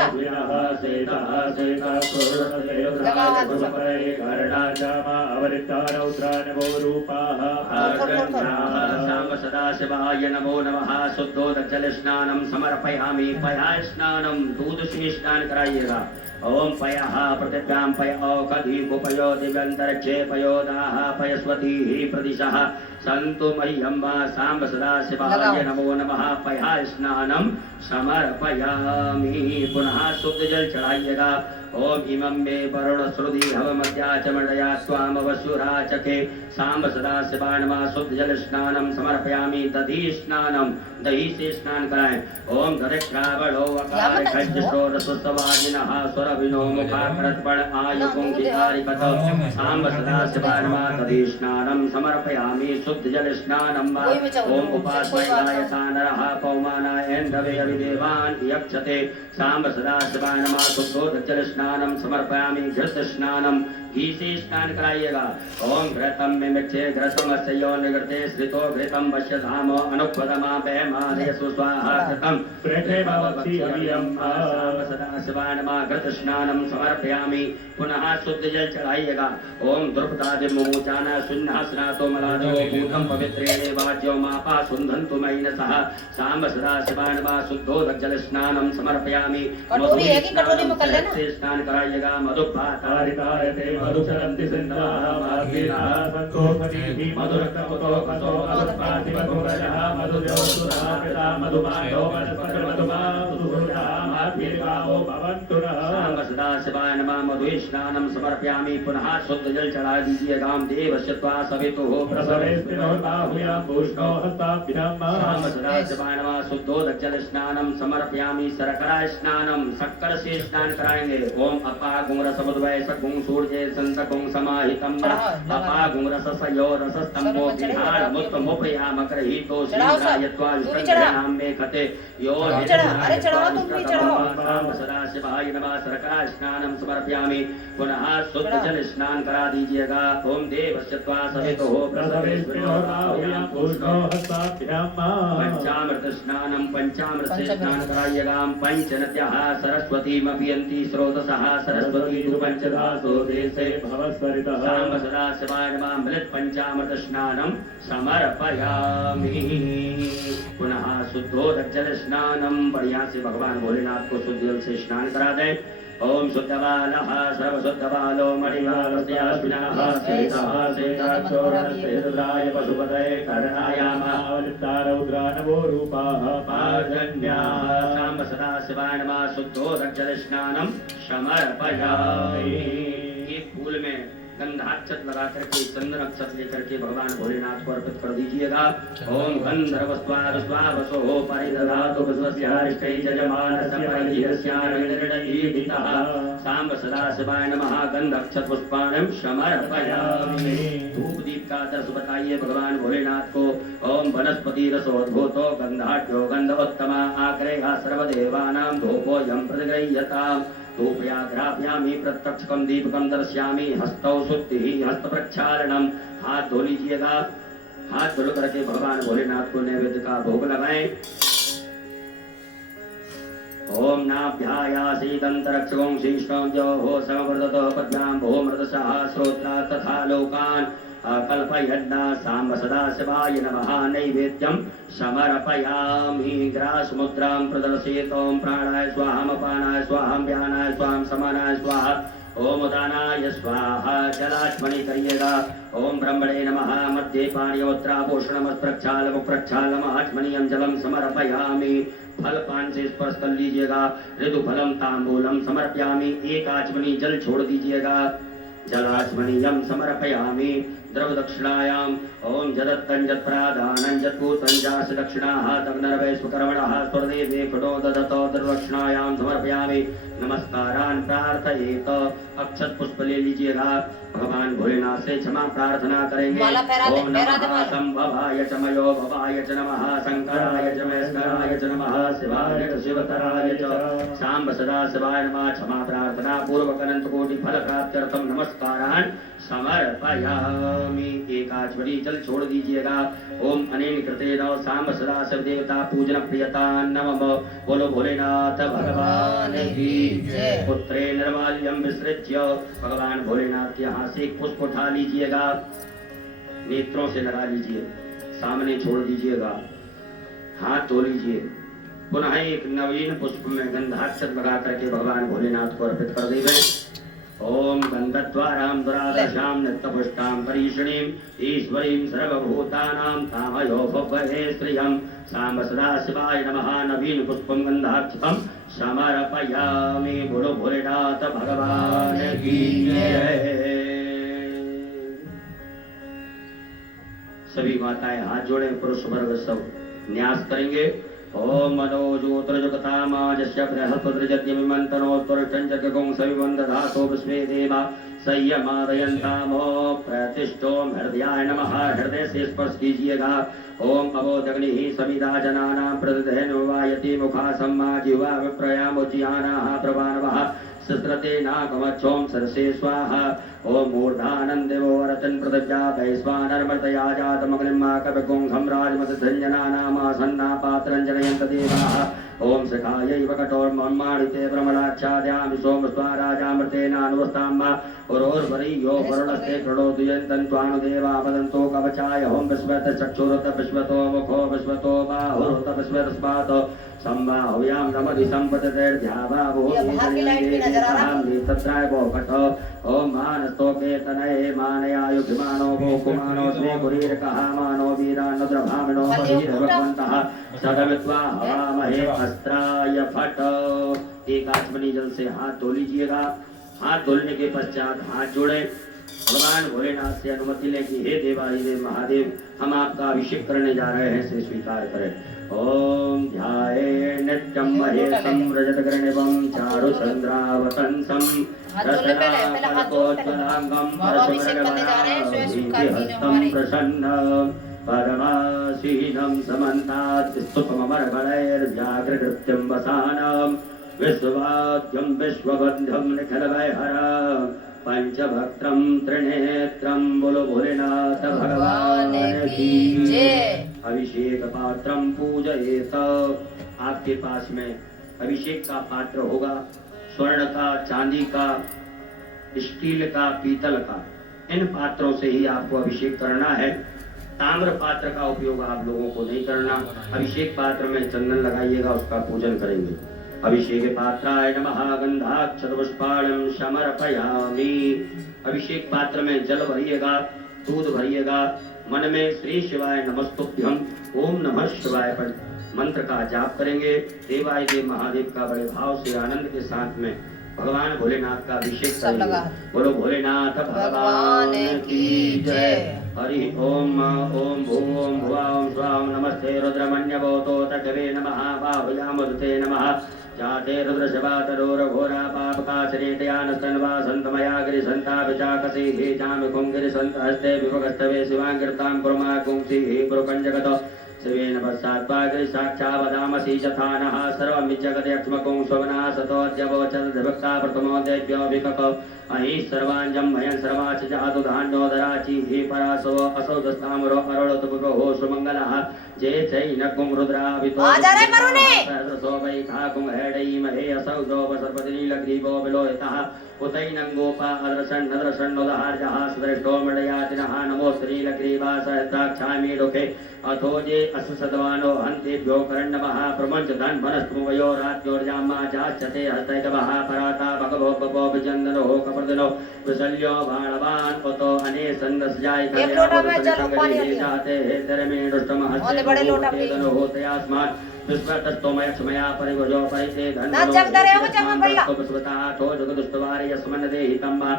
सांब सदाशिवाय नमो नमः शुद्धोदक स्नानम समर्पयामि पया स्नानम दूध से स्नान कराइएगा ओम पयः पृथिव्यां पय औषधीकुपयो दिव्यन्तरिक्षे पयोदाः पयस्वती प्रदिशः सन्तु मह्यं वा सांब सदाशिवाय नमो नमः पयः स्नानं समर्पयामि पुनः शुद्ध जल चढ़ाइएगा ओम इमं मे वरुण श्रुति हवमध्याचमडया स्वामवसुराचके सांब सदाशिवाय नमः शुद्ध जल स्नानं समर्पयामि दधि स्नानं दही से स्नान कराएं ओम धरित्रावणो वकार खज्जशोरसुस्तवाजिनः स्वरविनो मुखाकृतपण आयुपुंकितारिकत सांब सदाशिवाय नमः दधि स्नानं समर्पयामि शुद्ध जल स्नानं वा ओम उपास्मयाय नरः पौमानायेन्द्रवे अभिदेवान् यक्षते सांब सदाशिवाय नमः शुद्धोदक जल स्नानं समर्पयामि घृत स्नानं घी से स्नान कराइएगा ओम घृतम में मिक्षे घृतमस्यो निगृते श्रितो घृतम वश्य धामो अनुपदमा बेमानय सुस्वाहा घृतम प्रेते भवति अभियम सांब सदाशिवाय नमः घृत स्नानं समर्पयामि पुनः शुद्ध जल चढ़ाइएगा ओम द्रुपदादि मुमुचाना सुन्नासनातो मलादो भूतम पवित्रेण वाज्यो मापा सुन्धन्तु मयिनसः सांब सदाशिवाय नमः शुद्धोदक जल स्नानं समर्पयामि कटोरी है कि कटोरी में कर लेना स्नान कराइएगा मधुपातारितायते मधुचरन्ति सिन्धाः मार्गीणाः सन्तोषणीः मधुरक्तमुतो कसो मधुपातिमधुरजः मधुजोसुरः पिता मधुमायो मधुमधुमाधुसूर्यः मार्गीर्गावो भवन्तु नः सांब सदाशिवाय नमः मधु स्नानं समर्पयामि पुनः शुद्ध जल चढ़ा दीजिएगा देवस्य त्वा सवितुः प्रसवेस्मिनोर्बाहुयां पूष्णो हस्ताभ्यां सांब सदाशिवाय नमः शुद्धोदक जल स्नानं समर्पयामि शर्करा स्नानं शक्कर से स्नान कराएंगे ओम अपागुं रसमुद्वय सगुं सूर्ये संतकुं समाहितं अपागुं रससयो रसस्तंभो विहार मुत्तमुपयामकरहितो श्रीरायत्वा विष्णुनाम में खते यो अरे चढ़ाओ तुम भी चढ़ाओ सांब सदाशिवाय नमः शर्करा स्नानं समर्पयामि पुनः शुद्ध जल स्नान करा दीजिएगा ओम देवस्य त्वा सवितुः प्रसवेस्मिनोर्बाहुयां पूष्णो हस्ताभ्यां पंचामृत स्नानं पंचामृत से स्नान कराइएगा पंचनद्यः सरस्वतीमभियन्ति स्रोतसः सरस्वती पंचधा सोदेशे भवस्वरितः सांब सदाशिवाय नमः मृत पंचामृत स्नानं समर्पयामि पुनः शुद्धोदक जल स्नानं बढ़िया से भगवान भोलेनाथ को शुद्ध जल से स्नान करा दें ओम शुद्ध बालः सर्वशुद्ध बालो मणिवालस्याश्विनाः शेषः शेषाक्षोरस्य रुद्राय पशुपतये कर्णायामावलिप्तारौद्रा नमो रूपाः पार्जन्याः सांब सदाशिवाय नमः शुद्धोदक जल स्नानं समर्पयामि एक फूल में गंधाक्षत लगा करके चंदन अक्षत लेकर के भगवान भोलेनाथ को अर्पित कर दीजिएगा ओम गंधर्वस्वावसो परिदधातु स्वस्यारिष्टै जजमानस्य परिधीरस्यानविर्णयीभितः सांब सदाशिवाय नमः गंधक्षत पुष्पाणं समर्पयामि धूप दीप का दर्श बताइए भगवान भोलेनाथ को ओम वनस्पति रसोद्भूतो गंधाढ्यो गंधोत्तमा आग्रेहा सर्वदेवानां धूपोऽयं प्रतिगृह्यताम् धूपयाग्राभ्यामि प्रत्यक्षकं दीपकं दर्शयामि हस्तौ शुद्धिः हस्त प्रक्षालनम हाथ धो लीजिएगा हाथ धो करके भगवान भोलेनाथ को नैवेद्य का भोग लगाएं ओम नाभ्यायासीदन्तरक्षकं शीर्षं द्योः समवर्धतो पद्भ्यां भूमृतसः श्रोत्रा तथा लोकान् कल्पयन्ना सांब सदाशिवाय नमः नैवेद्यं समर्पयामि ग्रासमुद्रां प्रदर्शयितों प्राणाय स्वाहामपानाय स्वाहं व्यानाय स्वाहं समानाय स्वाहा ओम उदानाय स्वाहा जलात्मनि करिएगा ओम ब्रह्मणे नमः मध्ये पाणियोत्राभूषणमस्प्रक्षालम आत्मनीयं जलं समर्पयामि फल पान से स्पर्श कर लीजिएगा ऋतु फलम तांबूलम समर्पयामि एक आचमनी जल छोड़ दीजिएगा जलाचमनीयं समर्पयामि द्रव दक्षिणायाम ओम जदत्तं जत्प्रादानं जत्पूतं जास दक्षिणाः तग्नर्वैश्वकर्मणः स्वर्देवे फटो ददतो दक्षिणायाम समर्पयामि नमस्कारान् प्रार्थयेत अक्षत पुष्प ले लीजिएगा भगवान भोलेनाथ से क्षमा प्रार्थना करेंगे ओम नमः संभवाय च मयो भवाय च नमः शंकराय च महेश्वराय च नमः शिवाय च शिवतराय च सांब सदाशिवाय नमः क्षमा प्रार्थना पूर्वक अनंत कोटि फल प्राप्त्यर्थं नमस्कारान् समर्पयामि समर्पयामि। एक आचमनी जल छोड़ दीजिएगा। ओम अनेन कृते नव सांब सदा शिव देवता पूजन प्रियता नमः। बोलो भोलेनाथ भगवान की जय। पुत्रे निर्माल्यम विसृज्य भगवान भोलेनाथ के यहाँ से एक पुष्प उठा लीजिएगा, नेत्रों से लगा लीजिए, सामने छोड़ दीजिएगा, हाथ धो लीजिए, पुनः एक नवीन पुष्प में गंधाक्षर लगा करके भगवान भोलेनाथ को अर्पित कर देंगे। ओम गंधद्वारां दुरादशां नित्यपुष्टां परीषणीं ईश्वरीं सर्वभूतानां तामयो भवहे श्रियं सांब सदाशिवाय नमः। नवीन पुष्पं गंधाक्षरं समर्पयामि। बोलो भोलेनाथ भगवान की जय। सभी माताएं हाथ जोड़े, पुरुष वर्ग सब न्यास करेंगे। ओम मनोजोत्रजुगतामाजस्य बृहस्पतिर्यज्ञमिमन्तनोत्तरष्टञ्चगुं सविवन्दधातो विश्वे देवा संयमादयन्तामो प्रतिष्ठो हृदयाय नमः। हृदय से स्पर्श कीजिएगा। ओम अवोदग्निः समिधा जनानां प्रतिदहन वायति मुखा सम्मा जिह्वा विप्रयामुज्जिहानाः प्रवानवः सस्रते नागमच्छोम सरसे स्वाहा। ओम मूर्धानन्देवो रतन प्रदज्जा वैश्वानर्मृतया जातमग्निमा कविकुं सम्राजमतधञ्जनानामासन्ना पात्रञ्जनयन्त देवाः। ओम शिखायैव कठोर्मम्माणिते भ्रमणाच्छाद्यामि सोमस्त्वा राजामृतेनानुवस्ताम्मा पुरोर्वरीयो वरुणस्ते प्रणोतु यन्तन्त्वानुदेवा वदन्तो कवचाय। ओम विश्वत चक्षुरुत विश्वतो मुखो विश्वतो बाहुरुत विश्वतस्मात् संबाहुयां नमदि संपततेर्ध्यावावो तत्राय वो कठ। ओम मानस्तोके तनये मानयायुभिमानो वो कुमानो स्वे कुरीरकः मानो वीरान्नद्रभामिनो भगवन्तः सदमित्वा हवामहे अस्त्राय फट। एक आचमनी जल से हाथ धो लीजिएगा। हाथ धोने के पश्चात हाथ जोड़े, भगवान भोलेनाथ से अनुमति लें कि हे देवादिदेव महादेव, हम आपका अभिषेक करने जा रहे हैं, इसे स्वीकार करें। ओम ध्याये नित्यं महेशं रजतगर्णिवं चारुचन्द्रावतंसं रत्नाकल्पोज्ज्वलांगं परशुभ्रवराहं प्रसन्नं परमासीनं समन्तात् स्तुपमरबलैर्व्याघ्रकृत्यं वसानं विश्ववाद्यं विश्वबन्धं निखिलवैहरं पंचभक्त्रं त्रिनेत्रं। बोलो भोलेनाथ भगवान की जय। अभिषेक पात्रं पूजयेत। आपके पास में अभिषेक का पात्र होगा, स्वर्ण का, चांदी का, स्टील का, पीतल का। इन पात्रों से ही आपको अभिषेक करना है। ताम्र पात्र का उपयोग आप लोगों को नहीं करना। अभिषेक पात्र में चंदन लगाइएगा, उसका पूजन करेंगे। अभिषेक पात्राय नमः गंधाक्षरपुष्पाणं समर्पयामि। अभिषेक पात्र में जल भरिएगा, दूध भरिएगा, मन में श्री शिवाय नमस्तुभ्यं ओम नमः शिवाय पर मंत्र का जाप करेंगे। देवादिदेव महादेव का बड़े भाव से आनंद के साथ में भगवान भोलेनाथ का अभिषेक करेंगे। बोलो भोलेनाथ भगवान की जय। हरि ओम ओम भूम भुवां स्वां नमस्ते रुद्रमन्यवोतो तटवे नमः बाहुयामुदते नमः जाते रुद्रशवातरोरघोरा पापकाशरेटयानस्तन्वा सन्तमया गिरिसन्ता विचाकसी हे जामिकुङ्गिरिसन्तहस्ते विभगस्तवे शिवाङ्गिरतां कुर्मा कुंसी हे पुरुकञ्जगत शिवेन पश्चाद्वाग्रि साक्षावदामसि यथा नः सर्वमिज्जगत्यक्ष्मकुं स्वमनासतोऽद्यवोचद्भक्ता प्रथमोऽद्यव्योऽभिकक अहि सर्वाञ्जं मयं सर्वाच जातुधान्योदराचि हे परासो असौ दस्तामरो अरुणतपुरो सुमङ्गलः जे चैनकुं रुद्रावितो सहस्रसो वैखाकुं हेडैमहे असौ जोपसर्पतिनीलग्रीवो विलोहितः उतैनं गोपा अदृशन्नदृशन्नुदहार्यः सुदृष्टो मृडयातिनः नमो श्रीलग्रीवा सहस्राक्षामि दुःखे अथो जे अससद्वानो हन्तेभ्यो करण्डमः प्रमञ्च धन्वनस्तुमवयो रात्योर्जामा जाच्छते हस्तैकवः पराता भगवो बपो विजन्दनो कपर्दनो कुशल्यो बाणवान् उतो अने सन्दस्याय कल्याणो जाते धर्मे दुष्टम हस्ते तेदनो होतयास्मात् विश्वतस्तोमयक्षमया परिभजो परिते धन्वनो थो जगदुष्टवारि यस्मन्नदेहि तम्मा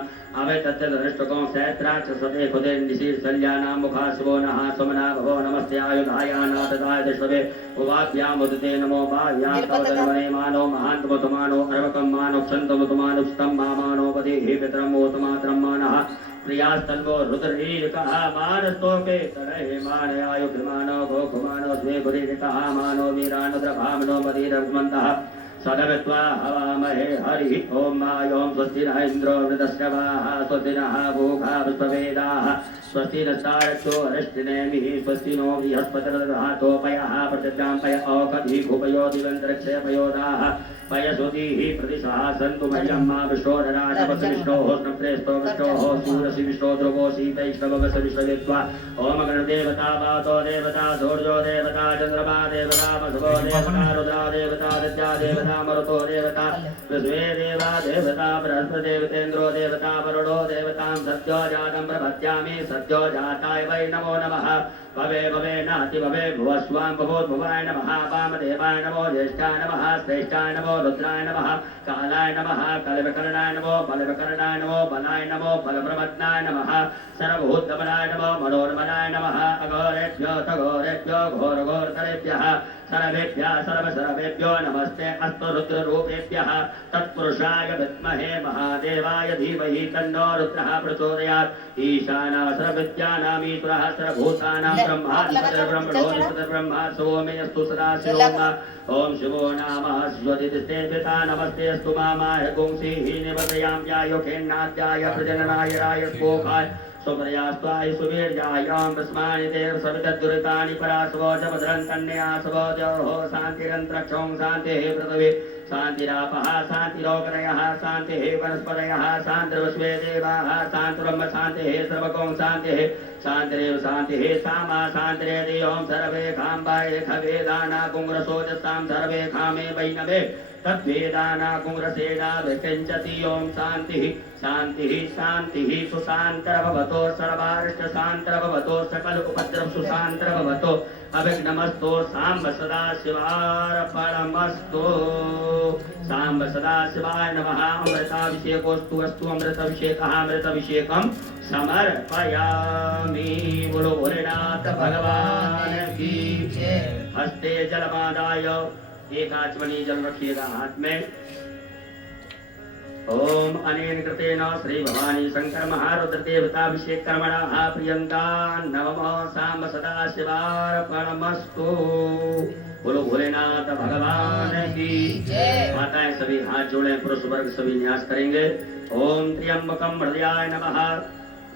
अवे तत्तदृष्टकों सहस्राक्ष सते खुदे निशीर्षल्यानां मुखाशिवो नः सुमना भवो नमस्ते आयुधाय नाथदाय दिष्टवे उवाभ्यामुदते नमो बाह्यां तवदर्वणे मानो महान्तमुतमानो अर्वकं मानो क्षन्तमुतमानुष्टं मामानो पदेहि पितरमोतमात्रं मानः प्रियास्तन्वो रुद्रहीरिकः मानस्तोके तनहे मानयायुभिमानो भोगमानो स्वे गुरीरिकः मानो वीरानुद्रभामनो मदीरघुमन्तः सदवित्वा हवामहे हरिः ओम ॐ स्वस्ति न इन्द्रो वृतश्रवाः स्वस्ति नः भूखा विश्ववेदाः स्वस्ति नस्तारक्षो अरिष्टिनेमिः स्वस्ति नो बृहस्पतिर्दधातोपयः प्रतिज्ञां पय औषधीभूपयो दिवन्तरिक्षयपयोदाः पयसुधीः प्रतिशः सन्तु मह्यं मा विष्णोरराजपसविष्णोः स्नप्रेस्तो विष्णोः सूरसि विष्णो ध्रुवोऽसि तैष्णववस विश्वदित्वा ॐ गणदेवता वातो देवता सूर्यो देवता चन्द्रमा देवता मधुवो देवता रुद्रा देवता दद्या देवता मरुतो देवता विश्वे देवा देवता बृहस्पतिदेवतेन्द्रो देवता वरुणो देवतां सद्यो जातं प्रपद्यामि सद्यो जाताय वै नमो नमः भवे भवे नाति भवे भुवस्वां भवोद्भवाय नमः वामदेवाय नमो ज्येष्ठाय नमः श्रेष्ठाय नमो रुद्राय नमः कालाय नमः कलविकरणाय नमो बलविकरणाय नमो बलाय नमो बलप्रमत्नाय नमः सर्वभूतबलाय नमो मनोन्मनाय नमः अघोरेभ्यो तघोरेभ्यो घोरघोरतरेभ्यः सर्वेभ्यो नमस्ते अस्तु रुद्ररूपेभ्यः तत्पुरुषाय विद्महे महादेवाय धीमहि तन्नो रुद्रः प्रचोदयात् ईशानः सर्वविद्यानामीश्वरः सर्वभूतानां ब्रह्मा सोमेऽस्तु सदाशिवः ओम शिवो नामः स्वदितेभ्यता नमस्ते अस्तु मामाय पुंसीः निवर्तयाम्यायोखेन्नाद्याय प्रजननाय राय स्पोकाय सुप्रयास्त्वाय सुवीर्यायां तस्मानि देव सवितद्दुरितानि परासवो जभद्रं कन्यासवो द्योः शान्तिरन्तरिक्षं शान्तिः पृथिवी शान्तिरापः शान्तिरोगणयः शान्तिः वनस्पतयः शान्तिर्विश्वे देवाः शान्तिर्ब्रह्म शान्तिः सर्वगं शान्तिः शान्तिरेव शान्तिः सामा शान्तिरेति ओं सर्वे खाम्बाय खवेदाना कुङ्ग्रसोजसां सर्वे खामे वैनवे तद्वेदाना कुङ्ग्रसेना विकिञ्चति ओं शान्तिः शान्तिः शान्तिः सुशान्तर्भवतो सर्वारिष्टशान्तर्भवतो सकल उपद्रव सुशान्तर्भवतो अभिघ्नमस्तु साम्ब सदा शिवार्पणमस्तु साम्ब सदा शिवाय नमः अमृताभिषेकोस्तु अस्तु अमृताभिषेकः अमृताभिषेकं समर्पयामि बोलो भोलेनाथ भगवान की हस्ते जलमादाय एक आचमनी जल रखिएगा हाथ में ओम अनेन कृतेन श्री भवानी शंकर महारुद्र देवताभिषेक कर्मणः प्रियंका नमः साम्ब सदा शिवार्पणमस्तु बोलो भोलेनाथ भगवान की जय। माताएं सभी हाथ जोड़े, पुरुष वर्ग सभी न्यास करेंगे। ओम त्र्यंबकं हृदयाय नमः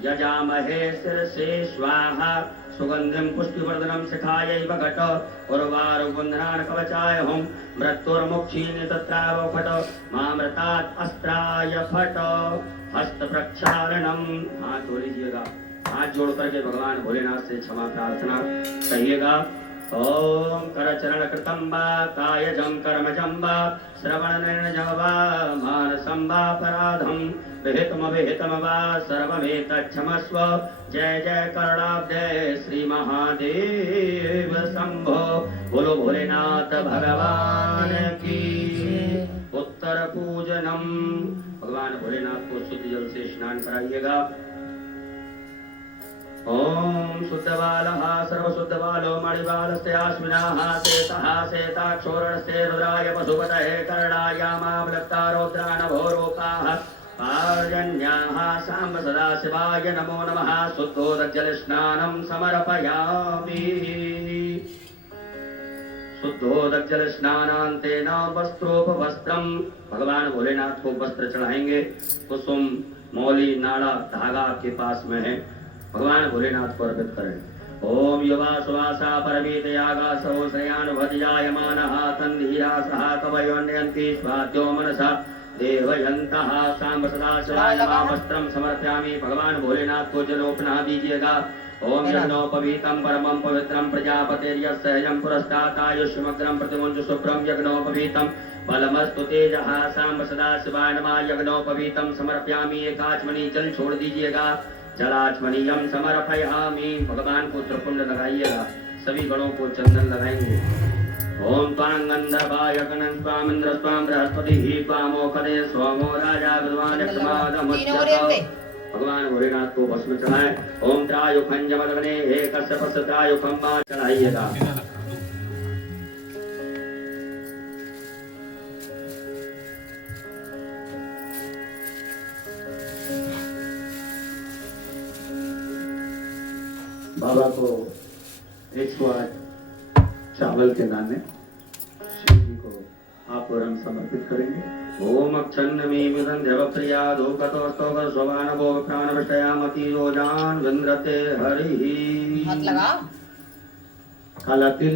यजामहे शिरसे स्वाहा सुगंधिं पुष्टिवर्धनं शिखायै वघट उर्वारुबन्धनान् कवचाय हुं मृत्युर्मुक्षीनि तत्राव फट मामृतात् अस्त्राय फट हस्त प्रक्षालनम। हाथ जोड़ लीजिएगा, हाथ जोड़ करके भगवान भोलेनाथ से क्षमा प्रार्थना कहिएगा। ओम करचरण कृतं वा कायजं कर्मजं वा श्रवणनिर्णजं वा मानसं वा अपराधं विहितमविहितं वा सर्वमेतच्छमस्व। जय जय करुणाब्धे श्री महादेव शंभो बोलो भोलेनाथ भगवान की। उत्तर पूजनम, भगवान भोलेनाथ को शुद्ध जल से स्नान कराइएगा। ओम शुद्धबालः सर्वशुद्धबालो मणिबालस्य आश्विनाः शेतः शेताक्षोरणस्य रुद्राय पशुपतये कर्णाय मामलक्ता रौद्रानभोरूपाः पार्जन्याः साम्ब सदा शिवाय नमो नमः। शुद्धोदकजलस्नानं समर्पयामि। शुद्धोदकजलस्नानान्तेन वस्त्रोपवस्त्रं, भगवान भोलेनाथ को वस्त्र चढ़ाएंगे। कुसुम मौली नाड़ा धागा आपके पास में है, भगवान भोलेनाथ को अर्पित करें। ओम युवा सुवासा परमीत यागासो श्रेयानुभजायमानः तन्धीरासः कवयोन्यन्ति स्वाद्यो मनसा देवयन्तः साम्ब सदा शिवाय नमः। वस्त्रं समर्पयामि। भगवान भोलेनाथ को जलोपना दीजिएगा। ओम यज्ञोपवीतं परमं पवित्रं प्रजापतिर्यस्सहजं पुरस्तात् आयुष्मग्रं प्रतिमुञ्च शुभ्रं यज्ञोपवीतं बलमस्तु तेजः साम्ब सदा शिवाय नमः। यज्ञोपवीतं समर्पयामि। एकाचमनी जल छोड़ दीजिएगा। जलाचमनीयम समर्पयामि। भगवान को त्रिपुंड लगाइएगा। सभी गणों को चंदन लगाएंगे। ओम त्वां गंधर्वाय गणं त्वामिन्द्र त्वां बृहस्पतिः त्वामोखदे सोमो राजा विद्वान् समादमुच्यते। भगवान भोलेनाथ को भस्म चढ़ाएं। ओम त्रायुखं जमदग्ने हे कश्यपस्य त्रायुखं मा चढ़ाइएगा। बाबा को 108 चावल के दाने, शिव जी को आप और हम समर्पित करेंगे। ओम अक्षन्नमी विदन्ध्यवप्रिया धूपतोस्तोक स्ववानवो प्राणविषयामति योजान विन्द्रते हरिहि। हाथ लगा। काला तिल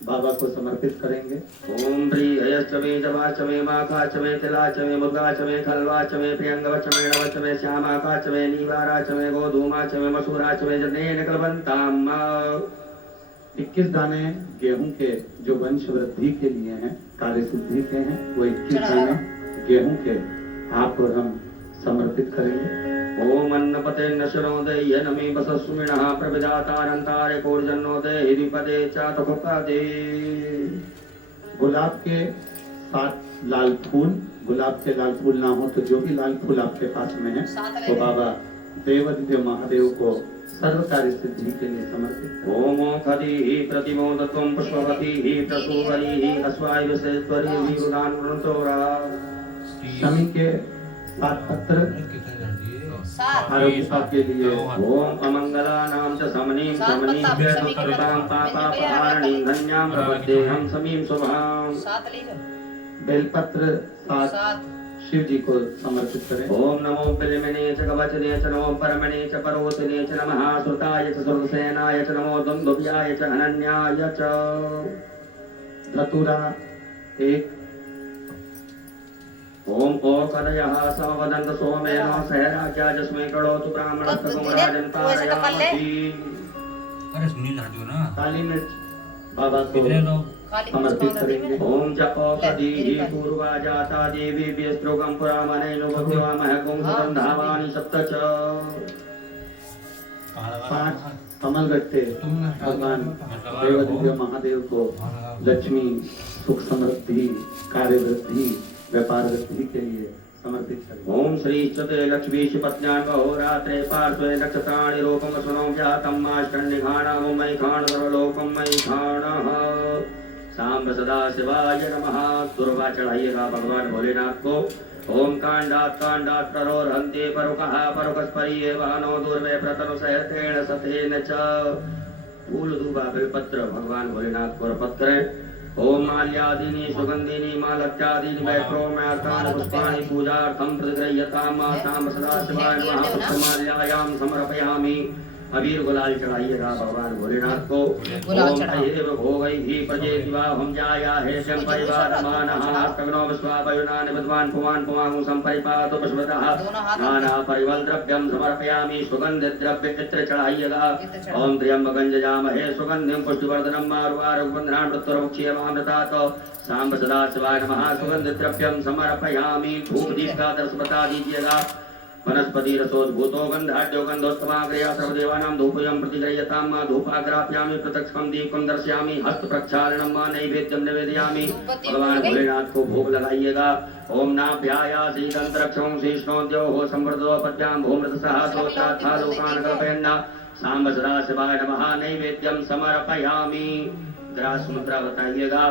बाबा को समर्पित करेंगे। ओम प्रियश्च मे जवाच मे माकाच मे तिलाच मे मुद्गाच मे खल्वाच मे प्रियंगवच मे नवच मे श्यामाकाच मे नीवाराच मे गोधूमाच मे मसूराच मे जनेन कलवंताम। 21 दाने गेहूं के जो वंश वृद्धि के लिए हैं, कार्य सिद्धि के हैं, वो 21 दाने गेहूं के आप और हम समर्पित करेंगे। ओम अन्नपते नशनोदय नमे बसस्मिनः प्रविदातारंतारे कोर्जन्नोदय हिदिपदे चातुपदे। गुलाब के 7 लाल फूल, गुलाब के लाल फूल ना हो तो जो भी लाल फूल आपके पास में है तो बाबा देवादिदेव महादेव को सर्व कार्य सिद्धि के लिए समर्पित। ओमो खदिहि प्रतिमोदत्वं पुष्पवतीहि प्रसूवरीहि अस्वायुसेश्वरीहि रुदानवन्तोरा। शमी के 7 पत्र आरोग्यता के लिए। ओम अमंगलानां च समनीं समनीं च दुष्कृतां पापापहारणीं धन्यां प्रपद्येऽहं समीं शुभां। 7 लीजिए। बेलपत्र 7 7 शिव जी को समर्पित करें। ओम नमो बिल्वने च कवचने च नमो परमणे च परोतने च नमः श्रुताय च सुरसेनाय च नमो दुन्दुभ्याय च अनन्याय च। धतूरा 1। ओम ओकदयः समवदन्त सोमेन सहराज्ञा जस्मै करोतु ब्राह्मणस्तकं राजन्तारयामति। अरे सुनील राजू ना काली मिर्च बाबा को कितने लोग समर्पित करेंगे। ओम च ओकदीहि पूर्वा जाता देवी व्यस्त्रोगं पुरामनेनुभव्यवामह कुंभसन्धावानि सप्त च। 5 कमलगट्टे भगवान देवादिदेव महादेव को लक्ष्मी, सुख समृद्धि, कार्य वृद्धि, व्यापार वृद्धि के लिए समर्पित करें। ओम श्री चते लक्ष्मीश पत्न्यान् अहोरात्रे पार्श्वे नक्षत्राणि रूपं सुनो व्यातं माष्टन्निघाणां मयि खाण सर्वलोकं मयि खाणः। सांब सदा शिवाय नमः। दुर्वा चढ़ाइएगा भगवान भोलेनाथ को। ओम कांडात् प्ररोहन्ते परुकः परुकस्परि वाहनो दुर्वे प्रतनु सहस्रेण सतेन च। फूल दूबा बेलपत्र भगवान भोलेनाथ को अर्पित करें। ओम माल्यादीनि सुगंधिनी मालत्यादीनि वैप्रोम्यार्थानि पुष्पाणि पूजार्थं प्रतिगृह्यतां तां सदाशिवाय नमः। पुष्पमाल्यायां समर्पयामि। अबीर गुलाल चढ़ाइएगा भगवान भोलेनाथ को। ओम एव भोगैः प्रजेतिवाहं जायाहे शं परिवारमानः हस्तग्नो विश्वापयुनानि विद्वान् पुमान् पुमांगुं सम्परिपातो पुष्पतः नाना परिमल द्रव्यं समर्पयामि। सुगंधित द्रव्य इत्र चढ़ाइएगा। ओम त्र्यंबकं यजामहे सुगंधिं पुष्टिवर्धनं मारुवारुबन्धनान् मृत्युर्मुक्षीयमामृतात्। सांब सदाशिवाय नमः। सुगंधित द्रव्यं समर्पयामि। धूप दीप का 10 बता दीजिएगा। वनस्पति रसोद्भूतो गंधाढ्यो गंधोत्तमाग्रया सर्वदेवानां धूपयं प्रतिगृह्यतां मा धूपाग्राप्यामि। प्रत्यक्षं दीपं दर्शयामि। हस्त प्रक्षालनं मा नैवेद्यं निवेदयामि। भगवान भोलेनाथ को भोग लगाइएगा। ओम नाभ्यायासी दंतरक्षं शीर्ष्णोद्योः संवृद्धो पद्यां भूमृतसः सोत्राथा लोकान् कल्पयन्ना। सांब सदाशिवाय नमः। नैवेद्यं समर्पयामि। ग्रास मुद्रा बताइएगा।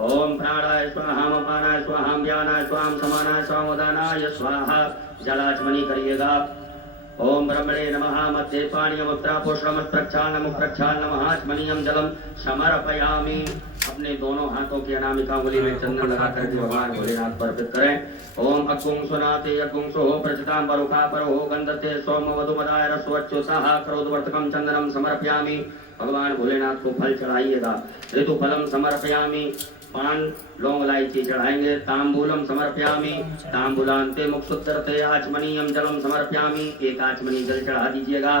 ओम प्राणाय स्वाहा अपानाय स्वाहा व्यानाय स्वाहा समानाय स्वाहा उदानाय स्वाहा। जलाचमनी करिएगा। ओम ब्रह्मणे नमः। मध्ये पाणियमुत्रा पोषणमत् प्रक्षालनमुख प्रक्षालनम् आचमनीयं जलम समर्पयामि। अपने दोनों हाथों की अनामिका उंगली में चंदन लगाकर के भगवान भोलेनाथ पर अर्पित करें। ओम अकुं सुनाते अकुं सो प्रचितां परुखा परो गंधते सोम वधुमदाय रसवच्युतः करोद्वर्तकं चंदनम समर्पयामि। भगवान भोलेनाथ को फल चढ़ाइएगा। ऋतु फलम समर्पयामि। पान लौंग इलायची चढ़ाएंगे। तांबूलम समर्पयामि। तांबूलांते मुक्षुत्तरते आचमनीयम जलम समर्पयामि। 1 आचमनी जल चढ़ा दीजिएगा।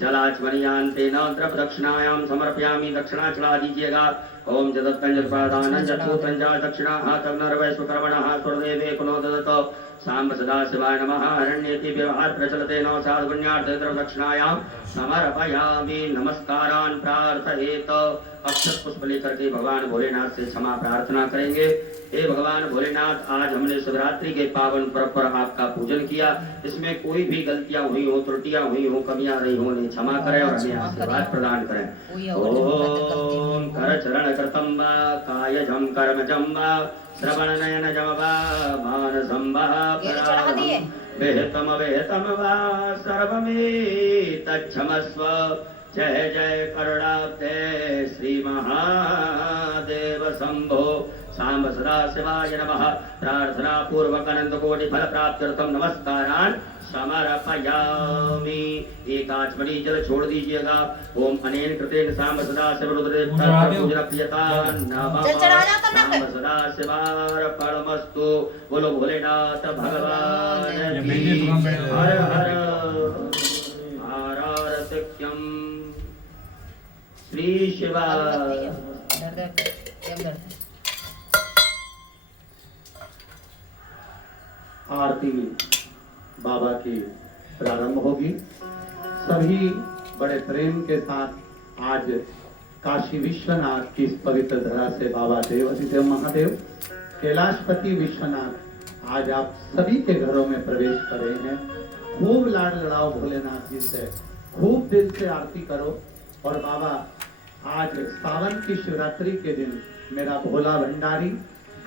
जलाचमनीयांते न द्रव दक्षिणायाम समर्पयामि। दक्षिणा चढ़ा दीजिएगा। ओम जगत्कंजपादानं जत्पुत्रंजा दक्षिणाः तग्नर्वैश्वकर्मणः स्वर्देवे पुनो ददत। सांब सदाशिवाय नमः। अरण्येति व्यवहार प्रचलते नौ साधुपुण्यार्थे द्रव दक्षिणायां समर्पयामि। नमस्कारान् प्रार्थयेत। अक्षत पुष्प लेकर के भगवान भोलेनाथ से क्षमा प्रार्थना करेंगे। हे भगवान भोलेनाथ, आज हमने शिवरात्रि के पावन पर्व पर आपका पूजन किया। इसमें कोई भी गलतियां हुई हो, त्रुटियां हुई हो, कमियां रही हो, उन्हें क्षमा करें और हमें आशीर्वाद प्रदान करें। ओम कर चरण कृतं वा कायजं कर्मजं वा श्रवण नयन जम वा मानसं वा विहितम विहितम वा सर्वमेतच्छमस्व। जय जय करुणाब्धे श्री महादेव शंभो। सांब सदा शिवाय नमः। प्रार्थना पूर्वक अनंत कोटि फल प्राप्त्यर्थम नमस्कारान् समर्पयामि। एक आचमनी जल छोड़ दीजिएगा। ओम अनेन कृतेन सांब सदा शिव रुद्रेभ्यः पूजन प्रियता नमः। चल चढ़ा जाता ना सांब सदा शिवार्पणमस्तु। बोलो भोलेनाथ भगवान की हर हर आराधक्यम श्री शिवा। दर्द है, क्या दर्द है? आरती बाबा की प्रारंभ होगी। सभी बड़े प्रेम के साथ आज काशी विश्वनाथ की इस पवित्र धरा से बाबा देवाधिदेव महादेव कैलाशपति विश्वनाथ आज आप सभी के घरों में प्रवेश कर रहे हैं। खूब लाड लड़ाओ भोलेनाथ जी से, खूब दिल से आरती करो। और बाबा आज सावन की शिवरात्रि के दिन मेरा भोला भंडारी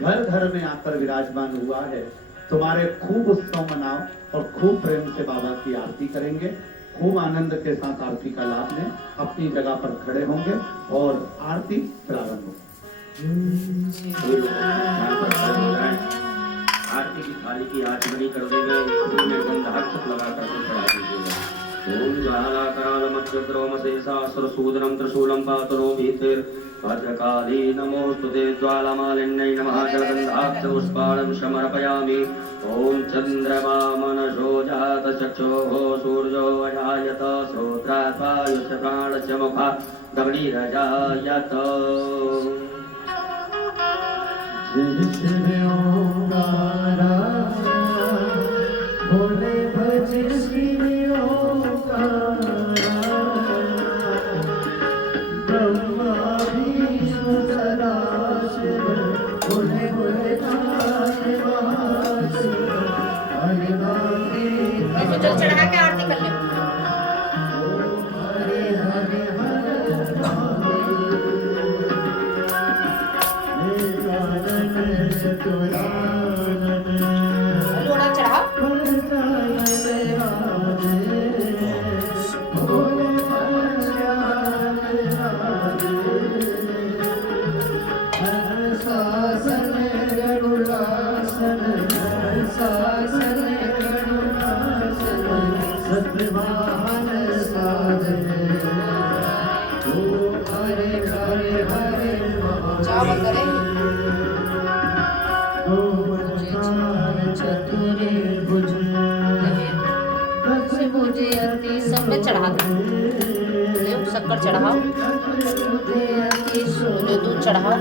घर घर में आकर विराजमान हुआ है। तुम्हारे खूब उत्सव मनाओ और खूब प्रेम से बाबा की आरती करेंगे। खूब आनंद के साथ आरती का लाभ लें। अपनी जगह पर खड़े होंगे और आरती प्रारंभ होगी। आरती की थाली की आचमनी कर देंगे। फूल में गंधहर्षक लगाकर के चढ़ा दीजिएगा। ओम ज्वालाकरालमच्युद्रोम शेषासुरसूदनं त्रिशूलं पातुनो भीतिर् भद्रकाली नमोस्तुते ज्वालामालिन्यै नमः। जलगन्धाक्षपुष्पाणं समर्पयामि। ओम चन्द्रमा मनसो जात चक्षुः सूर्यो अजायत श्रोत्रात् वायुश्च प्राणश्च मुखात् गभीरजायत। जय श्री ओंकारा भोले भज श्री ओंकारा ब्रह्मा विष्णु सदा शिव भोले भोले तारे महाशिव हरि नामे ऐसे जल चढ़ा के आरती कर ले। हरे हरे लोड़ा चढ़ा। चावल करें। सब में चढ़ा दो। शक्कर चढ़ाओ, दूध चढ़ाओ।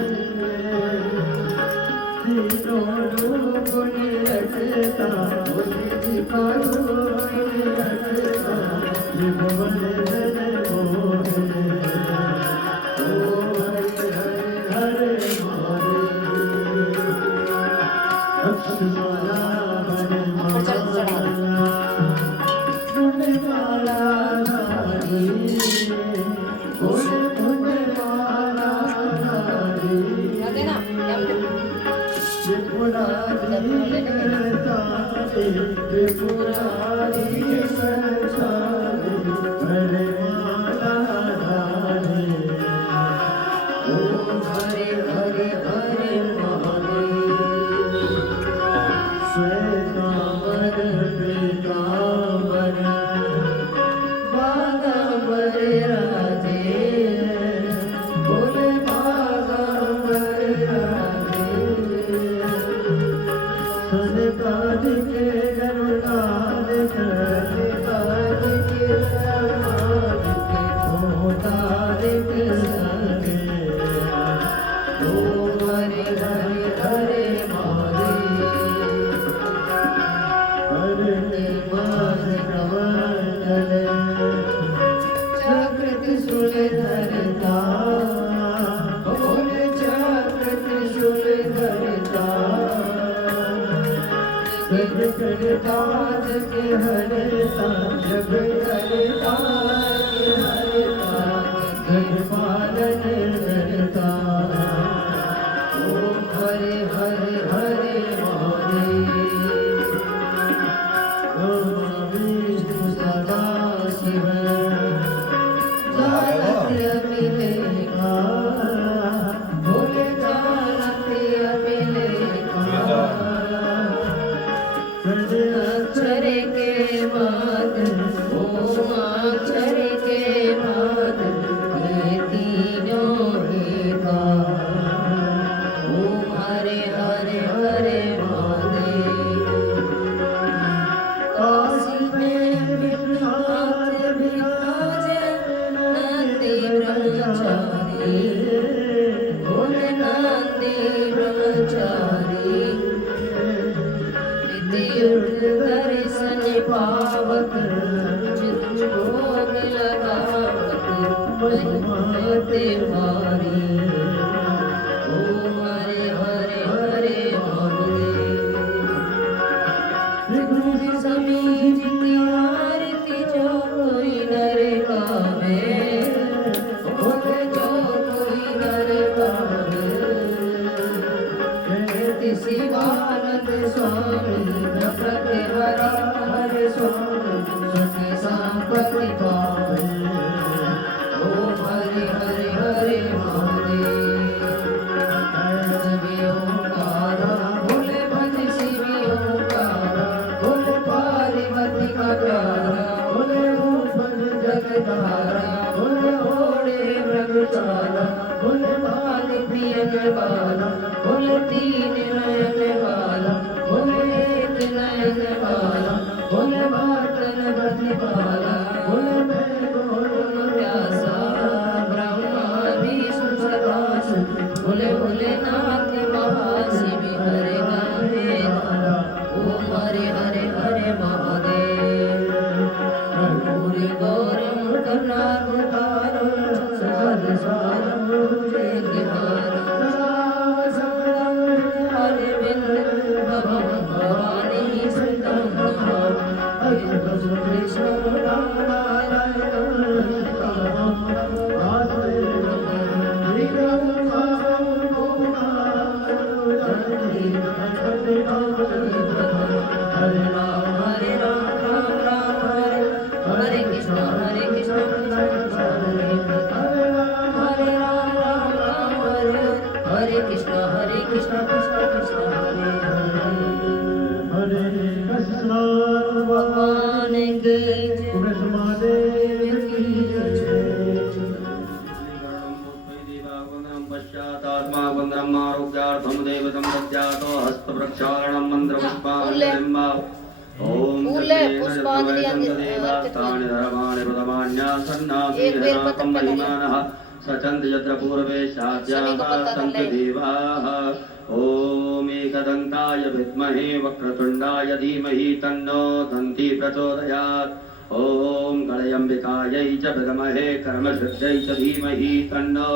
भोले जानते अक्षर के बाद ओम अक्षर के बाद ये तीनों एकार। ओम हरे हरे हरे महादेव। काशी में विराज विराजे नंदी ब्रह्मचारी। भोले नंदी ब्रह्मचारी। दर्शन पावत चित भोग लगावत महिमते भारी। ओम हरे हरे हरे महादेव। त्रिगुण समीजित आरती जो कोई नर गावे। भोले जो कोई नर गावे। शिवानंद स्वामी प्रकृति हरा हरे स्वामी सुख संपत्ति पावे। ओम हरे हरे हरे महादेव। शिव ओंकार भोले भज शिव ओंकार। भोले पार्वती का प्यारा। भोले भज जगदारा। भोले ओढ़े ब्रह्मचारा। भोले बाल प्रिय बाला। भोले तीन नयन वाला। भोले एक नयन वाला। भोले बर्तन बदि वाला। भोले भोले प्यासा ब्रह्मा विष्णु सदा शिव। भोले भोलेनाथ महाशिव हरे गाहे गाना। ओम हरे हरे हरे महादेव। कर्पूरी गौरम करुणावतारम संसार सारम भुजगहारम। भवानी सुतम हरे कृष्ण राम हरे राम राम राम हरे कृष्ण कृष्ण हरे हरे राम हरे कृष्ण कृष्ण कृष्ण भगवान की पश्चात्मारोग्यार्थम देवतम दद्यातो हस्तप्रक्षालनम मंत्रपुष्पांजलिं ओम देवास्तानि धर्माणि प्रथमान्यासन्नासि हराकं महिमानः सचन्द यत्र पूर्वे शाद्याः सन्ति देवाः। ओम एकदन्ताय विद्महे वक्रतुण्डाय धीमहि तन्नो दन्ती प्रचोदयात्। ओम गणयम्बिकायै च विद्महे कर्मसिद्ध्यै च धीमहि तन्नो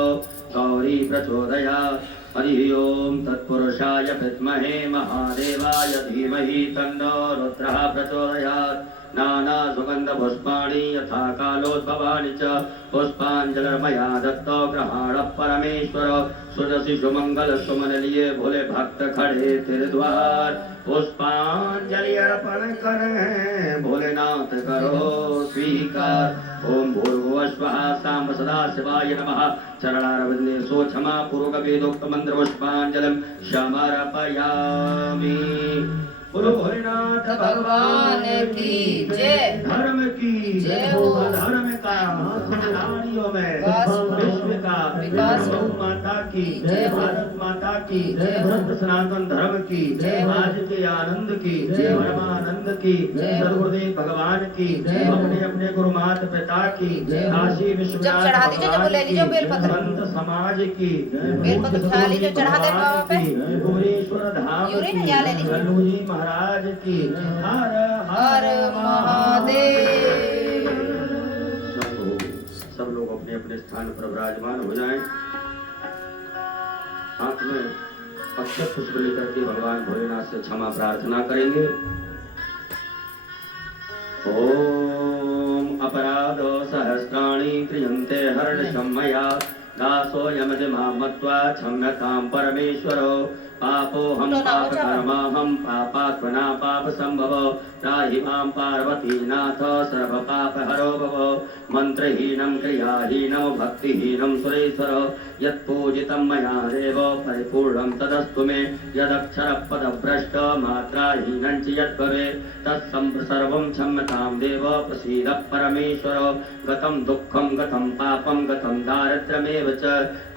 गौरी प्रचोदयात्। हरि ओम तत्पुरुषाय विद्महे महादेवाय धीमहि तन्नो रुद्रः प्रचोदयात्। नाना सुगंध पुष्पाणि यथा कालोद्भवानि च पुष्पांजलिर्मया दत्तो ग्रहाण परमेश्वर। सुरसि सुमंगल सुमन लिए भोले भक्त खड़े तेरे द्वार। पुष्पांजलि अर्पण करें भोलेनाथ करो स्वीकार। ओम भूर्भुवः स्वः साम सदा शिवाय नमः। चरणारविंदे सो क्षमा पूर्वक वेदोक्त मंत्र पुष्पांजलिं समर्पयामि। बोलो भोलेनाथ भगवान की जय। धर्म की जय हो। धर्म का नारियों में विश्व का विकास हो। माता की जय। भारत माता की जय। भक्त सनातन धर्म की जय। आज के आनंद की जय। परमानंद की जय। सदगुरुदेव भगवान की जय। अपने अपने गुरु माता पिता की जय। काशी विश्वनाथ संत समाज की बेलपत्र उठा लीजिए चढ़ा दे बाबा पे। भुवनेश्वर धाम की गणूजी महाराज की हर हर महादेव। सब लोग अपने अपने स्थान पर विराजमान हो जाएं। हाथ में अक्षत पुष्प लेकर के भगवान भोलेनाथ से क्षमा प्रार्थना करेंगे। ओम अपराध सहस्राणि क्रियन्ते हर्षं मया दासोऽयमधिमां मत्वा क्षम्यतां परमेश्वरो। पापोऽहं पापकर्माहं पापात्मना पापसम्भवो त्राहि मां पार्वतीनाथ सर्वपापहरो भव मन्त्रहीनं क्रियाहीनं भक्तिहीनं सुरेश्वर यत्पूजितं मया देव परिपूर्णं तदस्तु मे यदक्षरपदभ्रष्ट मात्राहीनं च यद्भवेत् तत्सर्वं क्षम्यतां देव प्रसीद परमेश्वर गतं दुःखं गतं पापं गतं दारिद्र्यमेव च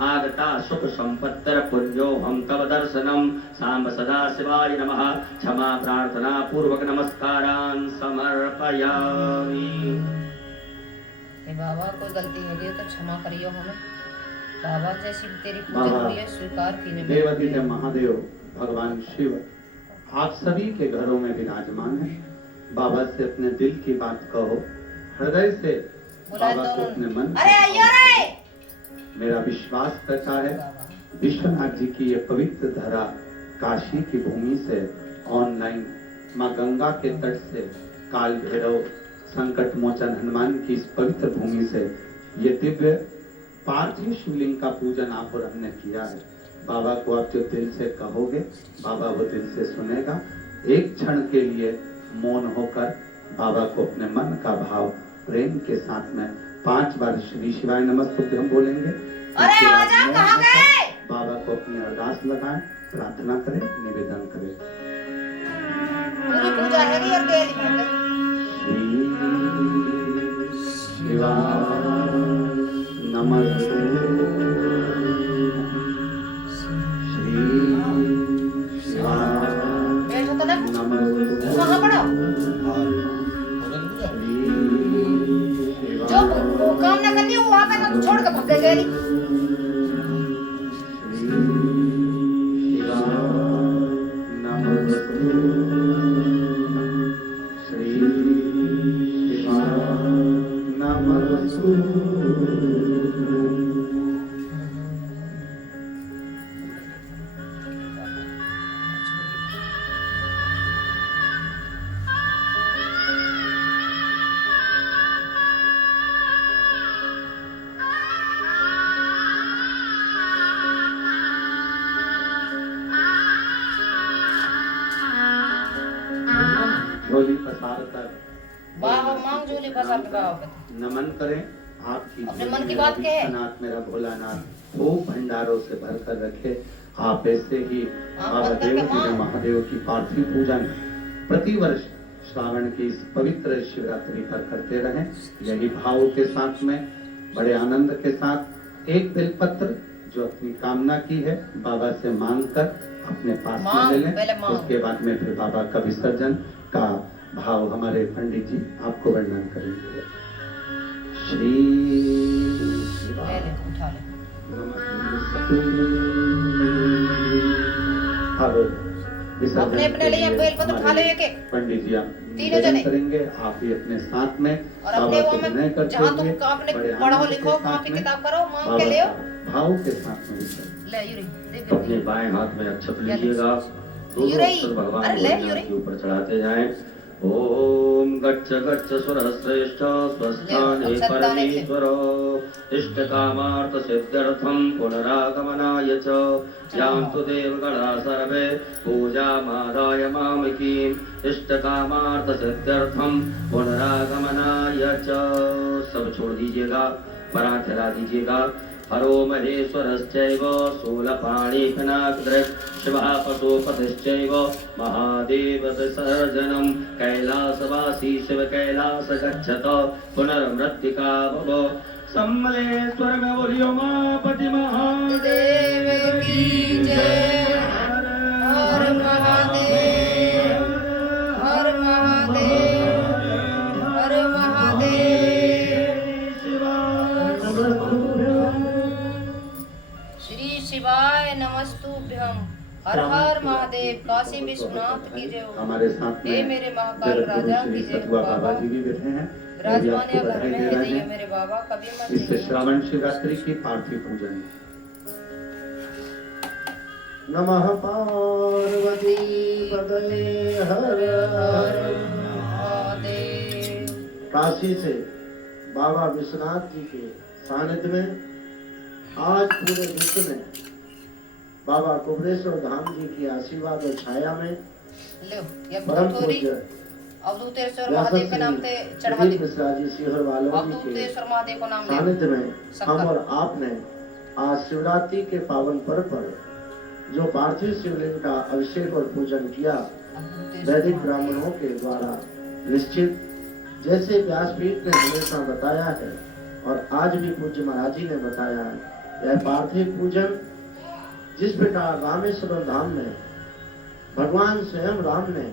आगता सुखसम्पत्तिर्पुण्योऽहं तव दर्शनं साम्ब सदाशिवाय नमः क्षमा प्रार्थना पूर्वक नमस्कारान् समर्पयामि। हे बाबा कोई गलती हो गई तो क्षमा करियो हमें बाबा, जैसी तेरी पूजा हुई है स्वीकार कीने। देवती के महादेव भगवान शिव आप सभी के घरों में विराजमान है। बाबा से अपने दिल की बात कहो, हृदय से बाबा को अपने मन अरे आइयो रे। मेरा विश्वास करता है विश्वनाथ जी की ये पवित्र धरा काशी की भूमि से ऑनलाइन माँ गंगा के तट से काल भैरव संकट मोचन हनुमान की इस पवित्र भूमि से ये दिव्य पार्थिव शिवलिंग का पूजन आप और हमने किया है। बाबा को आप जो दिल से कहोगे बाबा वो दिल से सुनेगा। एक क्षण के लिए मौन होकर बाबा को अपने मन का भाव प्रेम के साथ में 5 बार श्री शिवाय नमस्तुभ्यं हम बोलेंगे। अरे आजा, कहाँ गए? बाबा को अपनी अरदास लगाएं, प्रार्थना करें, निवेदन करें। पूरी पूजा है नहीं और गेली भाग शिवाय नमस्तु श्री शिवाय बैठो तो ना, नमस्तु कहाँ पड़ा? श्री जो काम ना करनी हो वहाँ पे ना छोड़ के भाग गई। झोली पसार कर बाबा मांग झोली पसार के बाबा नमन करें। आपकी अपने मन की बात कहे। नाथ मेरा भोलानाथ खूब भंडारों से भरकर रखे। आप ऐसे ही बाबा देवती ने महादेव की पार्थिव पूजन प्रतिवर्ष श्रावण की इस पवित्र शिवरात्रि पर करते रहें। यही भाव के साथ में बड़े आनंद के साथ एक बेलपत्र जो अपनी कामना की है बाबा से मांग कर अपने पास में ले लें। उसके बाद में फिर बाबा का विसर्जन का भाव हमारे पंडित जी आपको वर्णन करेंगे। श्री ले ले उठा ले। अपने अपने लिए बेल को तो खा ले के पंडित जी आप तीनों जने करेंगे। आप भी अपने साथ में और अपने वो में जहाँ तुम आपने पढ़ो लिखो कॉपी किताब करो मांग के ले आओ भाव के साथ में ले यूरी अपने बाएं हाथ में अक्षत लीजिएगा, दोनों अक्षत भगवान भोलेनाथ के ऊपर चढ़ाते जाएं। ओम गच्छ गच्छ सुरः श्रेष्ठ स्वस्थाने परमेश्वर इष्ट कामार्थ सिद्ध्यर्थम पुनरागमनाय च यान्तु देवगणा सर्वे पूजामादाय मामकीम् इष्ट कामार्थ सिद्ध्यर्थम पुनरागमनाय च। सब छोड़ दीजिएगा, परांठ हिला दीजिएगा। हरो महेश्वरश्चैव शूलपाणिफनाग्रज शिवः पशुपतिश्चैव महादेव विसर्जनं कैलासवासी शिव कैलास गच्छत पुनर्मृत्तिका भव सम्मलेश्वर में बोलियो मापति महादेव की जय। हर महादेव हर महादेव हर महादेव। श्री शिवाय नमस्तुभ्यं। हर हर महादेव। काशी विश्वनाथ की जय। हमारे साथ में हे मेरे महाकाल राजा की जय। बाबा जी भी बैठे हैं। विराजमान या घर में है जय मेरे बाबा कभी मत इस श्रावण शिवरात्रि की पार्थिव पूजन। नमः पार्वती पतये हर हर महादेव। काशी से बाबा विश्वनाथ जी के सानिध्य में आज पूरे विश्व में बाबा कुबरेश्वर धाम जी की आशीर्वाद और छाया में लो ये परम थोड़ी पूज्य अवधूतेश्वर महादेव के नाम से चढ़ा दे। मिश्रा जी शिहर वालों जी के अवधूतेश्वर महादेव को नाम ले। सानिध्य में हम और आपने आज शिवरात्रि के पावन पर्व पर जो पार्थिव शिवलिंग का अभिषेक और पूजन किया, वैदिक ब्राह्मणों के द्वारा निश्चित, जैसे व्यासपीठ ने हमेशा बताया है और आज भी पूज्य महाराज जी ने बताया है, यह पार्थिव पूजन जिस प्रकार रामेश्वर धाम में भगवान स्वयं राम ने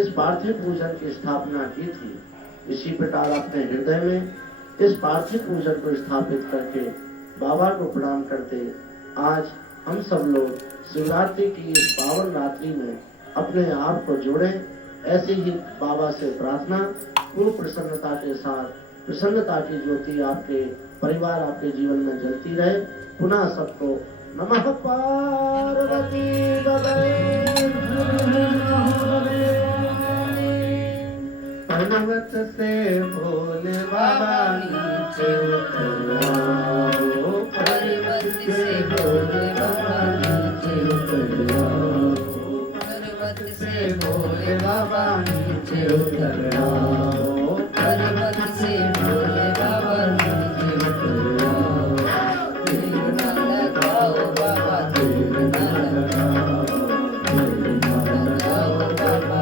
इस पार्थिव पूजन की स्थापना की थी, इसी प्रकार अपने हृदय में इस पार्थिव पूजन को स्थापित करके बाबा को प्रणाम करते आज हम सब लोग शिवरात्रि की इस पावन रात्रि में अपने आप को जोड़ें। ऐसे ही बाबा से प्रार्थना, पूर्ण प्रसन्नता के साथ, प्रसन्नता की ज्योति आपके परिवार, आपके जीवन में जलती रहे। पुनः सबको नमः पार्वती पर्वत से भोले बाबा नीचे उतरो, पर्वत से भोले बाबा नीचे उतरो, पर्वत से भोले बाबा नीचे उतरो, पर्वत से भोले बाबा नीचे उतरो। देर ना लगाओ बाबा, देर ना लगाओ, देर ना लगाओ बाबा,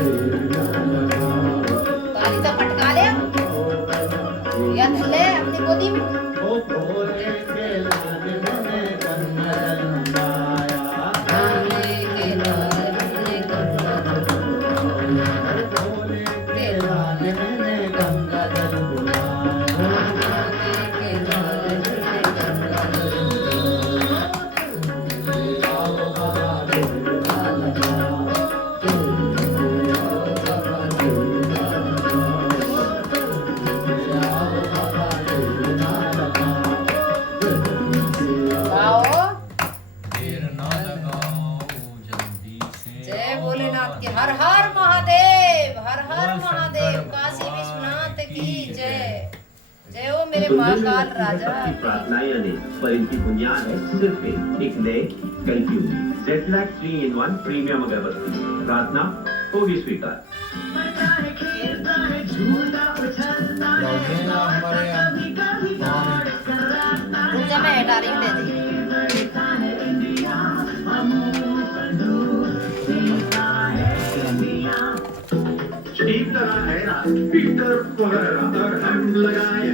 देर ना लगाओ, ताली तो पटका ले या धले अपनी गोदी में। ओ भोले के लाल मैंने गंगा जलाया, भोले के लाल मैंने गंगा जलाया, भोले के लाल मैंने गंगा जल बुलाया, भोले के लाल मैंने गंगा जलाया। आओ बाबा देर ना लगाओ, आओ बाबा देर ना लगाओ, आओ बाबा देर ना लगाओ, आओ देर ना लगाओ जल्दी से। जय भोलेनाथ की हर हर महादेव, हर हर महादेव, काशी विश्वनाथ की जय। जय हो मेरे महाकाल राजा की प्रार्थनाएं अनेक, पर इनकी बुनियाद है सिर्फ एक नए कलयुग जेटलैक 3-in-1 प्रीमियम अगरबत्ती। प्रार्थना होगी स्वीकार। पूजा में हटा रही हूँ, ले जी। ठीक तरह है ना पीटर पर हम लगाए